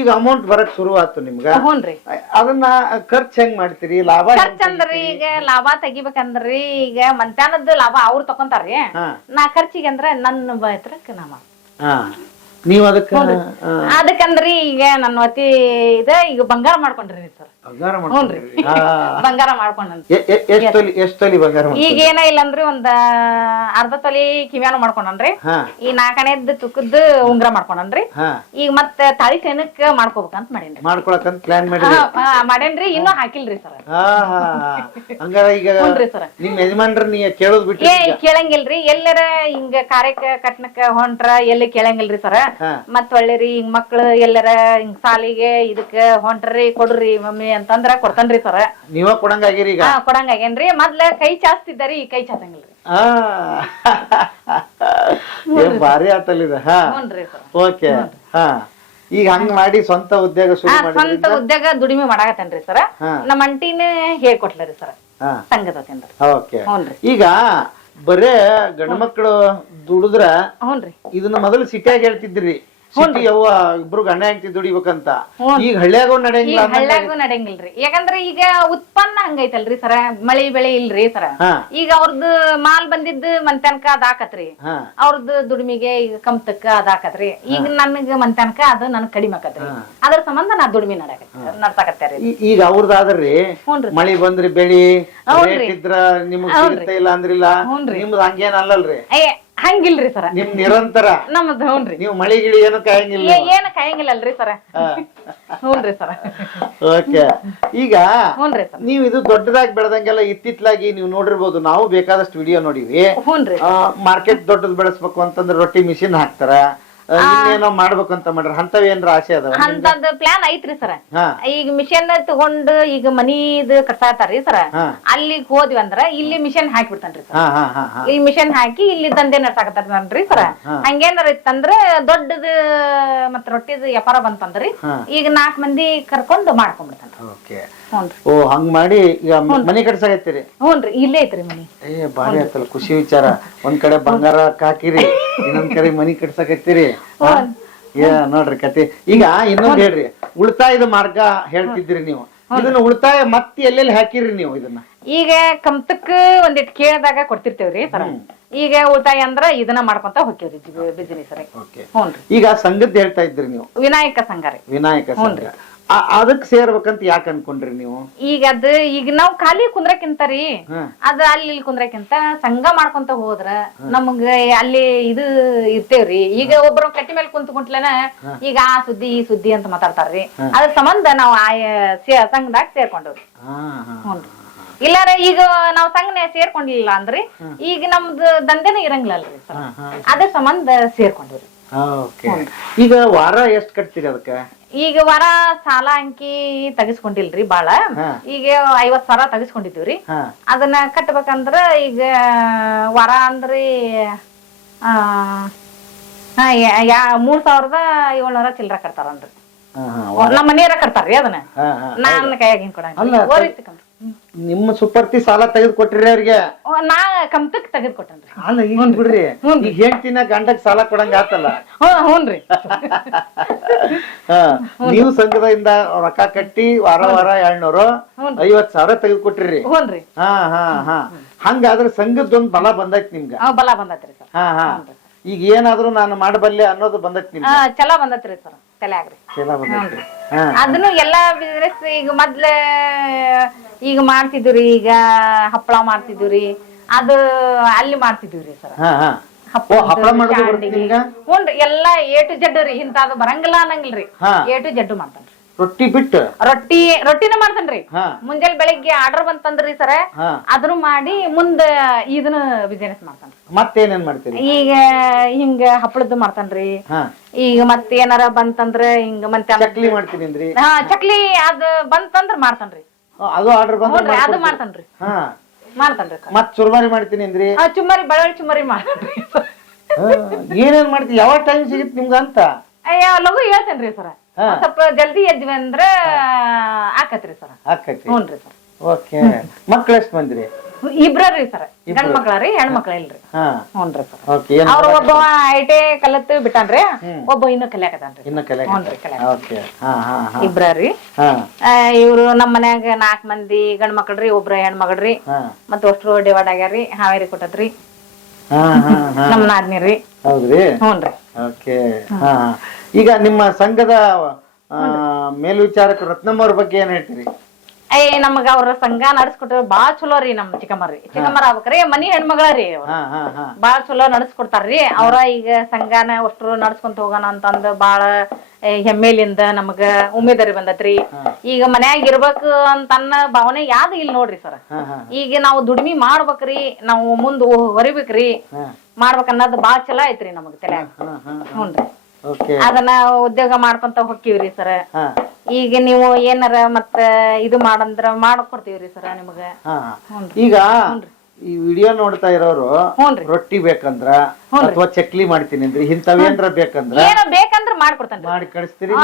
Speaker 2: ಈಗ ಅಮೌಂಟ್ ಬರಕ್ ಶುರು ಆತು ನಿಮ್ಗ
Speaker 1: ಹ್ಞೂನ್ರಿ
Speaker 2: ಅದನ್ನ ಖರ್ಚ್ ಹೆಂಗ್ ಮಾಡ್ತೀರಿ? ಲಾಭ
Speaker 1: ಖರ್ಚ್ ಅಂದ್ರಿ ಈಗ ಲಾಭ ತೆಗಿಬೇಕಂದ್ರಿ ಈಗ ಮಧ್ಯಾಹ್ನದ ಲಾಭ ಅವ್ರು ತಕೊಂತಾರ್ರಿ. ನಾ ಖರ್ಚಿಗೆ ಅಂದ್ರ ನನ್ನ ಹತ್ರಕ್ಕೆ ನಾ ಮಾಡ್ತೀನಿ.
Speaker 2: ನೀವ್ ಅದಕ್ಕ
Speaker 1: ಅದಕ್ಕಂದ್ರಿ ಈಗ ನನ್ನ ಅತಿ ಇದ ಈಗ ಬಂಗಾರ ಮಾಡ್ಕೊಂಡ್ರಿ ಸರ್.
Speaker 2: ಬಂಗಾರ
Speaker 1: ಹ್ಞೂನ್ರಿ.
Speaker 2: ಮಾಡ್ಕೊಂಡ್ರಿ. ಹಾ.
Speaker 1: ಬಂಗಾರ ಮಾಡ್ಕೊಂಡ್ರಿ
Speaker 2: ಎ- ಎ- ಎಷ್ಟ್ ತೊಲಿ ಎಷ್ಟ್ ತೊಲಿ ಬಂಗಾರ ಮಾಡ್ಕೊಂಡ್ರಿ?
Speaker 1: ಈಗ ಏನ ಇಲ್ಲ ಅಂದ್ರಿ ಒಂದ್ ಅರ್ಧ ತೊಲಿ ಕಿವ್ಯಾನು ಮಾಡ್ಕೊಂಡನ್ರಿ. ಈ ನಾಲ್ಕನೇದ್ ತುಕದ್ ಉಂಗ್ರ ಮಾಡ್ಕೊಂಡನ್ರಿ. ಈಗ ಮತ್ತೆ ತಾಳಿ ಕೈನಕ್ ಮಾಡ್ಕೋಬೇಕಂತ ಮಾಡೇನ್ರಿ.
Speaker 2: ಮಾಡ್ಕೊಳಕಂತ ಪ್ಲಾನ್ ಮಾಡಿ
Speaker 1: ಮಾಡೇನ್ರಿ. ಇನ್ನೂ ಹಾಕಿಲ್ರಿ ಸರ್.
Speaker 2: ಹಂಗಾರ ಈಗ ನಿಮ್ ಯಜಮಾನ್ರ ನೀ ಕೇಳೋದ್ ಬಿಟ್ರಿ
Speaker 1: ಏ ಕೇಳಂಗಿಲ್ರಿ. ಎಲ್ಲರ ಹಿಂಗ ಕಾರ್ಯಕ್ಕ ಕಟ್ನಕ್ಕ ಹೊಂಟ್ರ ಎಲ್ಲಿ ಕೇಳಂಗಿಲ್ರಿ ಸರ್. ಮತ್ ಒಳ್ಳೆರಿ ಹಿಂಗ್ ಮಕ್ಳು ಎಲ್ಲರ ಹಿಂಗ್ ಸಾಲಿಗೆ ಇದಕ್ಕ ಹೊಂಟ್ರಿ ಕೊಡ್ರಿ ಮಮ್ಮಿ ಅಂತಂದ್ರ ಕೊಡ್ತಾನ್ರಿ ಸರ.
Speaker 2: ನೀವ ಕೊಡಂಗಾಗಿರಿ ಈಗ.
Speaker 1: ಹಾ ಕೊಡಂಗಾಗೇನ್ರಿ ಮೊದ್ಲ ಕೈ ಚಾಸ್ತಿದ್ದಾರಿ ಈ ಕೈ ಚಾಸಂಗಿಲ್ರಿ
Speaker 2: ಆ ಭಾರಿ ಆತಲ್ಲಿದ ಹಾ.
Speaker 1: ಹ್ಞೂನ್ರಿ ಸರ್.
Speaker 2: ಓಕೆ. ಹಾ. ಈಗ ಹಂಗ ಮಾಡಿ ಸ್ವಂತ ಉದ್ಯೋಗ
Speaker 1: ಹಾ ಸ್ವಂತ ಉದ್ಯೋಗ ದುಡಿಮೆ ಮಾಡಾಕತ್ತೇನ್ರಿ ಸರ.
Speaker 2: ಹಾ.
Speaker 1: ನಮ್ಮ ಅಂಟಿನ ಹೇಳ್ಕೊಟ್ಲರಿ ಸರ್.
Speaker 2: ಹಾ. ಓಕೆ.
Speaker 1: ಹ್ಞೂನ್ರಿ
Speaker 2: ಈಗ ಬರೇ ಗಂಡ್ಮಕ್ಳು ದುಡಿದ್ರ
Speaker 1: ಹ್ಞೂನ್ರಿ
Speaker 2: ಇದನ್ನ ಮೊದಲು ಸಿಟಿಯಾಗಿ ಹೇಳ್ತಿದ್ರಿ. ಸಿಟಿ ಅವ್ವ ಇಬ್ರು ಗಂಡ ಹೆಂಡತಿ ದುಡಿಬೇಕಂತ. ಈಗ ಹಳ್ಳಿಯಾಗ ನಡೆಯಂಗಿಲ್ಲ
Speaker 1: ಹಳ್ಳ್ಯಾಗೂ ನಡೆಯಂಗಿಲ್ರಿ ಯಾಕಂದ್ರ ಈಗ ಉತ್ಪನ್ನ ಹಂಗೈತಲ್ರಿ ಸರ. ಮಳಿ ಬೆಳೆ ಇಲ್ರಿ ಸರ. ಈಗ ಅವ್ರದ್ದು ಮಾಲ್ ಬಂದಿದ್ದು ಮಂತ್ಯಾನ್ಕ ಅದ್ ಹಾಕತ್ರಿ.
Speaker 2: ಹಾ.
Speaker 1: ಅವ್ರದ್ದು ದುಡಿಮೆಗೆ ಈಗ ಕಮ್ತಕ್ಕ ಅದ್ ಹಾಕತ್ರಿ. ಈಗ ನನಗ ಮಂತ್ಯಾನ್ಕ ಅದು ನನ್ ಕಡಿಮೆ ಆಕತ್ರಿ. ಅದ್ರ ಸಂಬಂಧ ನಾ ದುಡಿಮೆ ನಡಕ ನಡ್ಸಾಕತ್ತೇರಿ
Speaker 2: ಈಗ ಅವ್ರದ್ದಾದ್ರಿ ಮಳಿ ಬಂದ್ರಿ ಬೆಳಿ ಇದ್ರ ನಿಮಗ್ ಸಿಗುತ್ತ ಇಲ್ಲ ಅಂದ್ರಿಲ್ಲ. ನಿಮ್ದು ಹಂಗೇನ್ ಅಲ್ಲಲ್ರಿ?
Speaker 1: ಏ ಹಂಗಿಲ್ರಿ ಸರ.
Speaker 2: ನಿಮ್ ನಿರಂತರ.
Speaker 1: ನಮ್ದು ಹ್ಞೂನ್ರಿ
Speaker 2: ನೀವು ಮಳಿ ಗಿಳಿ ಏನು ಕಾಯಂಗಿಲ್ಲ
Speaker 1: ಏ- ಕಾಯಂಗಿಲ್ಲ ಕಾಯಂಗಿಲ್ಲಲ್ರಿ ಸರ. ಹ್ಞೂನ್ರಿ ಸರ.
Speaker 2: ಓಕೆ. ಈಗ
Speaker 1: ಹ್ಞೂನ್ರಿ ಸರ್.
Speaker 2: ನೀವು ಇದು ದೊಡ್ಡದಾಗಿ ಬೆಳೆದಂಗೆಲ್ಲ ಇತ್ತಿತ್ತಲಾಗಿ ನೀವು ನೋಡಿರ್ಬೋದು. ನಾವು ಬೇಕಾದಷ್ಟು ವಿಡಿಯೋ ನೋಡಿವಿ.
Speaker 1: ಹ್ಞೂನ್ರಿ
Speaker 2: ಮಾರ್ಕೆಟ್ ದೊಡ್ಡದು ಬೆಳೆಸ್ಬೇಕು ಅಂತಂದ್ರೆ ರೊಟ್ಟಿ ಮಿಷಿನ್ ಹಾಕ್ತಾರ. ಇನ್ನೇನೋ ಮಾಡ್ಬೇಕಂತ ಅಂತ ಮಾಡ್ರಿ. ಅಂತವ್ ಏನ್ರ ಆಸೆ ಅದಾವ
Speaker 1: ಅಂತದ್ ಪ್ಲಾನ್ ಐತ್ರಿ ಸರ.
Speaker 2: ಹಾ.
Speaker 1: ಈಗ ಮಿಷನ್ ತಗೊಂಡು ಈಗ ಮನಿದ್ ಕಟ್ಸಾತಾರ್ರಿ ಸರ.
Speaker 2: ಹಾ.
Speaker 1: ಅಲ್ಲಿಗ್ ಹೋದ್ವಿ ಅಂದ್ರ ಇಲ್ಲಿ ಮಿಷನ್ ಹಾಕ್ಬಿಡ್ತಾನ್ರಿ ಸರ್.
Speaker 2: ಹಾ ಹಾ ಹಾ ಹಾ.
Speaker 1: ಇಲ್ಲಿ ಮಿಷನ್ ಹಾಕಿ ಇಲ್ಲಿ ದಂಧೆ ನಡ್ಸಾಕತ್ತಾರ್ರಿ ಸರ. ಹಂಗೇನಾರ ಇತ್ತಂದ್ರ ದೊಡ್ಡದ ಮತ್ತ ರೊಟ್ಟಿದ ವ್ಯಾಪಾರ ಬಂತಂದ್ರಿ.
Speaker 2: ಹಾ.
Speaker 1: ಈಗ ನಾಲ್ಕ್ ಮಂದಿ ಕರ್ಕೊಂಡು ಮಾಡ್ಕೊಂಡ್ಬಿಡ್ತಾನ್ರಿ
Speaker 2: ಓಕೆ. ಓ ಹಂಗ್ ಮಾಡಿ ಈಗ ಮನಿ ಕಟ್ಸಾಕತ್ತೀರಿ
Speaker 1: ಹ್ಞೂನ್ರಿ ಇಲ್ಲೇ ಐತ್ರಿ ಮನಿ.
Speaker 2: ಏ ಭಾರಿ ಆಯ್ತಲ್ಲ ಖುಷಿ ವಿಚಾರ. ಒಂದ್ ಕಡೆ ಬಂಗಾರ ಹಾಕಿರಿ ಇನ್ನೊಂದ್ ಕಡೆ ಮನಿ ಕಟ್ಸಾಕತ್ತೀರಿ? ಏ ನೋಡ್ರಿ ಕತೆ. ಈಗ ಇನ್ನೊಂದ್ ಹೇಳ್ರಿ ಉಳಿತಾಯದ ಮಾರ್ಗ ಹೇಳ್ತಿದ್ರಿ ನೀವು. ಇದನ್ನ ಉಳಿತಾಯ ಮತ್ತೆ ಎಲ್ಲೆಲ್ಲಿ ಹಾಕಿರಿ ನೀವು ಇದನ್ನ?
Speaker 1: ಈಗ ಕಮ್ತಕ್ಕ ಒಂದಿಟ್ ಕೇಳಿದಾಗ ಕೊಡ್ತಿರ್ತೇವ್ರಿ ಸರ. ಈಗ ಉಳಿತಾಯ ಅಂದ್ರ ಇದನ್ನ ಮಾಡ್ಕೊಂತ ಹೋಗ್ತೇವ್ರಿ ಬಿಸಿನೆಸ್
Speaker 2: ಈಗ ಸಂಘದ್ ಹೇಳ್ತಾ ಇದ್ರಿ ನೀವು.
Speaker 1: ವಿನಾಯಕ ಸಂಘ ರೀ.
Speaker 2: ವಿನಾಯಕ ಸಂಘ. ಆ- ಅದಕ್ ಸೇರ್ಬೇಕಂತ ಯಾಕೆ ಅನ್ಕೊಂಡ್ರಿ ನೀವು?
Speaker 1: ಈಗ ಅದ್ ಈಗ ನಾವ್ ಖಾಲಿ ಕುಂದ್ರಕ್ಕಿಂತ ರೀ. ಅದ ಅಲ್ಲಿ ಇಲ್ಲಿ ಕುಂದ್ರಕ್ಕಿಂತ ಸಂಘ ಮಾಡ್ಕೊಂತ ಹೋದ್ರ ನಮಗ ಅಲ್ಲಿ ಇದು ಇರ್ತೇವ್ರಿ. ಈಗ ಒಬ್ರು ಕಟ್ಟಿ ಮೇಲೆ ಕುಂತ ಕುಂಟ್ಲೇನ ಈಗ ಆ ಸುದ್ದಿ ಈ ಸುದ್ದಿ ಅಂತ ಮಾತಾಡ್ತಾರ್ರಿ. ಅದ್ರ ಸಂಬಂಧ ನಾವ್ ಆಯ ಸೇ- ಸಂಘದಾಗ ಸೇರ್ಕೊಂಡವ್ರಿ.
Speaker 2: ಹಾ ಹಾ
Speaker 1: ಹ್ಞೂನ್ರಿ. ಇಲ್ಲಾರ ಈಗ ನಾವ್ ಸಂಘನೆ ಸೇರ್ಕೊಂಡಿಲ್ಲ ಅಂದ್ರಿ ಈಗ ನಮ್ದು ದಂಧೆನ ಇರಂಗಿಲ್ಲಲ್ರಿ ಸರ್.
Speaker 2: ಹಾ ಹಾ
Speaker 1: ಅದ್ರ ಸಂಬಂಧ ಸೇರ್ಕೊಂಡವ್ರಿ.
Speaker 2: ಓಕೆ. ಈಗ ವಾರ ಎಷ್ಟ್ ಕಟ್ತೀರಿ ಅದಕ್ಕ?
Speaker 1: ಈಗ ವರ ಸಾಲ ಅಂಕಿ ತೆಗಿಸ್ಕೊಂಡಿಲ್ರಿ ಬಾಳ. ಈಗ ಐವತ್ ಸಾವಿರ ತೆಗಿಸ್ಕೊಂಡಿದ್ದೀವ್ರಿ. ಅದನ್ನ ಕಟ್ಬೇಕಂದ್ರ ಈಗ ವರ ಅಂದ್ರಿ ಯಾ- ಮೂರ್ ಸಾವಿರದ ಏಳ್ನೂರ ಚಿಲ್ಲರ ಕಟ್ತಾರನ್ರಿ ನಮ್ಮ ಮನೆಯವ್ರ ಕಟ್ತಾರ್ರಿ ಅದನ್ನ. ನಾನ್ ಕೈಯಾಗ ಹಿಂಗ್
Speaker 2: ಅಲ್ಲ,
Speaker 1: ಕೊಡಂಗಿಲ್ಲ
Speaker 2: ನಿಮ್ಮ ಸುಪರ್ತಿ ಸಾಲ ತೆಗೆದು ಕೊಟ್ಟಿರಿ ಅವ್ರಿಗೆ
Speaker 1: ನಾ ಕಮ್ತಕ್ ತೆಗೆದು ಕೊಟ್ಟನ್ರಿ
Speaker 2: ಅಲ್ಲ ಈಗ ಬಿಡ್ರಿ. ಈಗ ಗಂಡಕ್ ಸಾಲ ಕೊಡಂಗ ಆತಲ್ಲ?
Speaker 1: ಹ್ಞೂ ಹ್ಞೂನ್ರಿ
Speaker 2: ಹಾ ನೀವು ಸಂಘದಿಂದ ರೊಕ್ಕ ಕಟ್ಟಿ ವಾರ ವಾರ ಎರಡ್ನೂರು ಐವತ್ ಸಾವಿರ ತೆಗೆದು ಕೊಟ್ಟಿರಿ
Speaker 1: ಹ್ಞೂನ್ರಿ
Speaker 2: ಹಾ ಹಾ ಹಾ. ಹಂಗಾದ್ರೆ ಸಂಘದೊಂದ್ ಬಲ ಬಂದೈತಿ ನಿಮ್ಗ?
Speaker 1: ಆ, ಬಲ ಬಂದತ್ರಿ ಸರ್.
Speaker 2: ಹಾ ಹಾ. ಈಗ ಏನಾದ್ರೂ ನಾನು ಮಾಡಬಲ್ಲೆ ಅನ್ನೋದು ಬಂದೈತಿ ನಿಮ್ಗೆ?
Speaker 1: ಚಲೋ ಬಂದತ್ರಿ ಸರ್ ಆಗ್ರಿ
Speaker 2: ಚಲೋ ಬಂದೈತಿ ಹಾ.
Speaker 1: ಅದನ್ನು ಎಲ್ಲಾ ಬಿಸ್ನೆಸ್ ಈಗ ಮೊದ್ಲ ಈಗ ಮಾಡ್ತಿದ್ವಿ ಈಗ ಹಪ್ಪಳ ಮಾಡ್ತಿದ್ವಿ ಅದು ಅಲ್ಲಿ ಮಾಡ್ತಿದ್ವಿ ಸರ್.
Speaker 2: ಹಪ್ಪಳ
Speaker 1: ಹ್ಞೂನ್ರಿ ಎಲ್ಲಾ ಎ ಟು ಜಡ್ ರೀ ಇಂತಾದ ಬರಂಗಿಲ್ಲ ಅನ್ನಂಗಿಲ್ರಿ. A to Z ಮಾಡ್ತಾನ್ರಿ.
Speaker 2: ರೊಟ್ಟಿ ಬಿಟ್ಟು?
Speaker 1: ರೊಟ್ಟಿ ರೊಟ್ಟಿನ ಮಾಡ್ತಾನ್ರಿ. ಮುಂಜಾನೆ ಬೆಳಿಗ್ಗೆ ಆರ್ಡರ್ ಬಂತಂದ್ರಿ ಸರ ಅದನ್ನು ಮಾಡಿ ಮುಂದ ಇದನ್ನ ಬಿಸಿನೆಸ್ ಮಾಡ್ತಾನ್ರಿ.
Speaker 2: ಮತ್ತೇನೇನ್ ಮಾಡ್ತೀರಿ?
Speaker 1: ಈಗ ಹಿಂಗ ಹಪ್ಪಳದ್ದು ಮಾಡ್ತಾನ್ರಿ. ಈಗ ಮತ್ತೇನಾರ ಬಂತಂದ್ರ ಹಿಂಗ ಮತ್ತೆ
Speaker 2: ಚಕ್ಲಿ ಮಾಡ್ತೀನಿ
Speaker 1: ಹಾ ಚಕ್ಲಿ ಅದ್ ಬಂತಂದ್ರ ಮಾಡ್ತಾನ್ರಿ.
Speaker 2: ಅದು ಆರ್ಡರ್ ಬಂದ್ರೆ
Speaker 1: ನೋಡ್ರಿ ಅದು. ಮಾಡ್ತಾನ್ರಿ.
Speaker 2: ಹಾ.
Speaker 1: ಮಾಡ್ತಾನ್ರಿ
Speaker 2: ಮತ್ ಚುರ್ಮರಿ ಮಾಡ್ತೀನಿ ಅಂದ್ರಿ?
Speaker 1: ಆ ಚುಮ್ಮರಿ ಬಳ್ಳಾರಿ ಚುಮ್ಮರಿ ಮಾಡ್ತಾನ್ರಿ.
Speaker 2: ಏನೇನ್ ಮಾಡ್ತೀವಿ ಯಾವ ಟೈಮ್ ಸಿಗುತ್ತೆ ನಿಮ್ಗ ಅಂತ?
Speaker 1: ಅಯ್ಯ ಲಘು ಹೇಳ್ತೇನ್ರಿ ಸರ.
Speaker 2: ಹಾ.
Speaker 1: ಸ್ವಲ್ಪ ಜಲ್ದಿ ಎದ್ವಿ ಅಂದ್ರ ಆಕತ್ರಿ ಸರ.
Speaker 2: ಆಕತಿ
Speaker 1: ಹ್ಞೂನ್ರಿ ಸರ್.
Speaker 2: ಓಕೆ. ಮಕ್ಳು ಎಷ್ಟು ಬಂದ್ರಿ
Speaker 1: ಇಬ್ರರಿ ಸರ್ ಗಂಡ್ ಮಕ್ಳ ರೀ ಹೆಣ್ ಮಕ್ಳ ಇಲ್ರಿ ಹ್ಞೂನ್ರಿ ಸರ್.
Speaker 2: ಓಕೆ
Speaker 1: ಅವ್ರ ಒಬ್ಬ ಐಟೆ ಕಲತ್ ಬಿಟ್ಟಾನ್ರಿ ಒಬ್ಬ ಇನ್ನೂ ಕಲ್ಯಾಕತಾನ್ರಿ
Speaker 2: ಇನ್ನ ಕಲೆ
Speaker 1: ಹ್ಞೂನ್ರಿ ಕಲ್ಯಾಕ
Speaker 2: ಓಕೆ ಹಾ ಹಾ ಹಾ.
Speaker 1: ಇಬ್ರಿ
Speaker 2: ಹಾ.
Speaker 1: ಇವ್ರು ನಮ್ಮ ಮನ್ಯಾಗ ನಾಲ್ಕ್ ಮಂದಿ ಗಂಡ್ ಮಕ್ಳ್ರಿ ಒಬ್ರ ಹೆಣ್ ಮಗಳ್ರಿ
Speaker 2: ಹಾ.
Speaker 1: ಮತ್ತ್ ಅಷ್ಟ್ರು ಡಿವೈಡ್ ಆಗ್ಯಾರಿ ಹಾವೇರಿ ಕೊಟ್ಟದ್ರಿ.
Speaker 2: ಹಾ ಹಾ ಹಾ.
Speaker 1: ನಮ್ ನಾದ್ನಿರಿ.
Speaker 2: ಹೌದ್ರಿ?
Speaker 1: ಹ್ಞೂನ್ರಿ
Speaker 2: ಓಕೆ ಹಾ. ಹಾ. ಈಗ ನಿಮ್ಮ ಸಂಘದ ಆ, ಮೇಲ್ವಿಚಾರಕ ರತ್ನಮ್ಮ ಅವ್ರ ಬಗ್ಗೆ ಏನ್ ಹೇಳ್ತೀರಿ?
Speaker 1: ಏ ನಮಗ ಅವ್ರ ಸಂಘ ನಡ್ಸ್ಕೊಟ್ರ ಬಾಳ ಚಲೋ ರೀ ನಮ್ ಚಿಕ್ಕಮ್ಮರಿ ಚಿಕ್ಕಮ್ಮರ ಆಗ್ಬೇಕ್ರಿ ಮನಿ ಹೆಣ್ಮಗಳ ರೀ ಬಾಳ ಚಲೋ ನಡ್ಸ್ಕೊಡ್ತಾರ್ರಿ. ಅವ್ರ ಈಗ ಸಂಘನ ಅಷ್ಟ್ರು ನಡ್ಸ್ಕೊಂತ ಹೋಗೋಣ ಅಂತಂದ ಬಾಳ ಹೆಮ್ಮೆಲಿಂದ ನಮಗ ಉಮೇದಾರಿ ಬಂದತ್ರಿ. ಈಗ ಮನ್ಯಾಗ ಇರ್ಬೇಕು ಅಂತ ಅನ್ನ ಭಾವನೆ ಯಾವ್ದು ಇಲ್ಲ ನೋಡ್ರಿ ಸರ್. ಈಗ ನಾವು ದುಡಿಮೆ ಮಾಡ್ಬೇಕ್ರಿ ನಾವು ಮುಂದ್ ಹೊರಿಬೇಕ್ರಿ.
Speaker 2: ಮಾಡ್ಬೇಕನ್ನೋದು
Speaker 1: ಬಾಳ ಅನ್ನೋದು ಬಾಳ್ ಚಲೋ ಐತ್ರಿ ನಮಗ್
Speaker 2: ತಲೆ
Speaker 1: ಹ್ಞೂನ್ರಿ. ಅದನ್ನ ಉದ್ಯೋಗ ಮಾಡ್ಕೊಂತ ಹೊಕ್ಕಿವ್ರಿ ಸರ್. ಈಗ ನೀವು ಏನಾರ ಮತ್ತ ಇದು ಮಾಡಂದ್ರ ಮಾಡ್ಕೊಡ್ತೀವ್ರಿ ಸರ್ ನಿಮ್ಗ.
Speaker 2: ಈಗ ಈ ವಿಡಿಯೋ ನೋಡ್ತಾ ಇರೋರು ರೊಟ್ಟಿ ಬೇಕಂದ್ರ ಅಥವಾ ಚಕ್ಲಿ ಮಾಡ್ತೀನಿ ಅಂದ್ರೆ ಇಂಥವೇನ್ರ ಬೇಕಂದ್ರ
Speaker 1: ಏನೋ ಬೇಕಂದ್ರ ಮಾಡ್ಕೊಡ್ತೇನ್ರಿ
Speaker 2: ಮಾಡಿ ಕಳಿಸ್ತೀರಿ?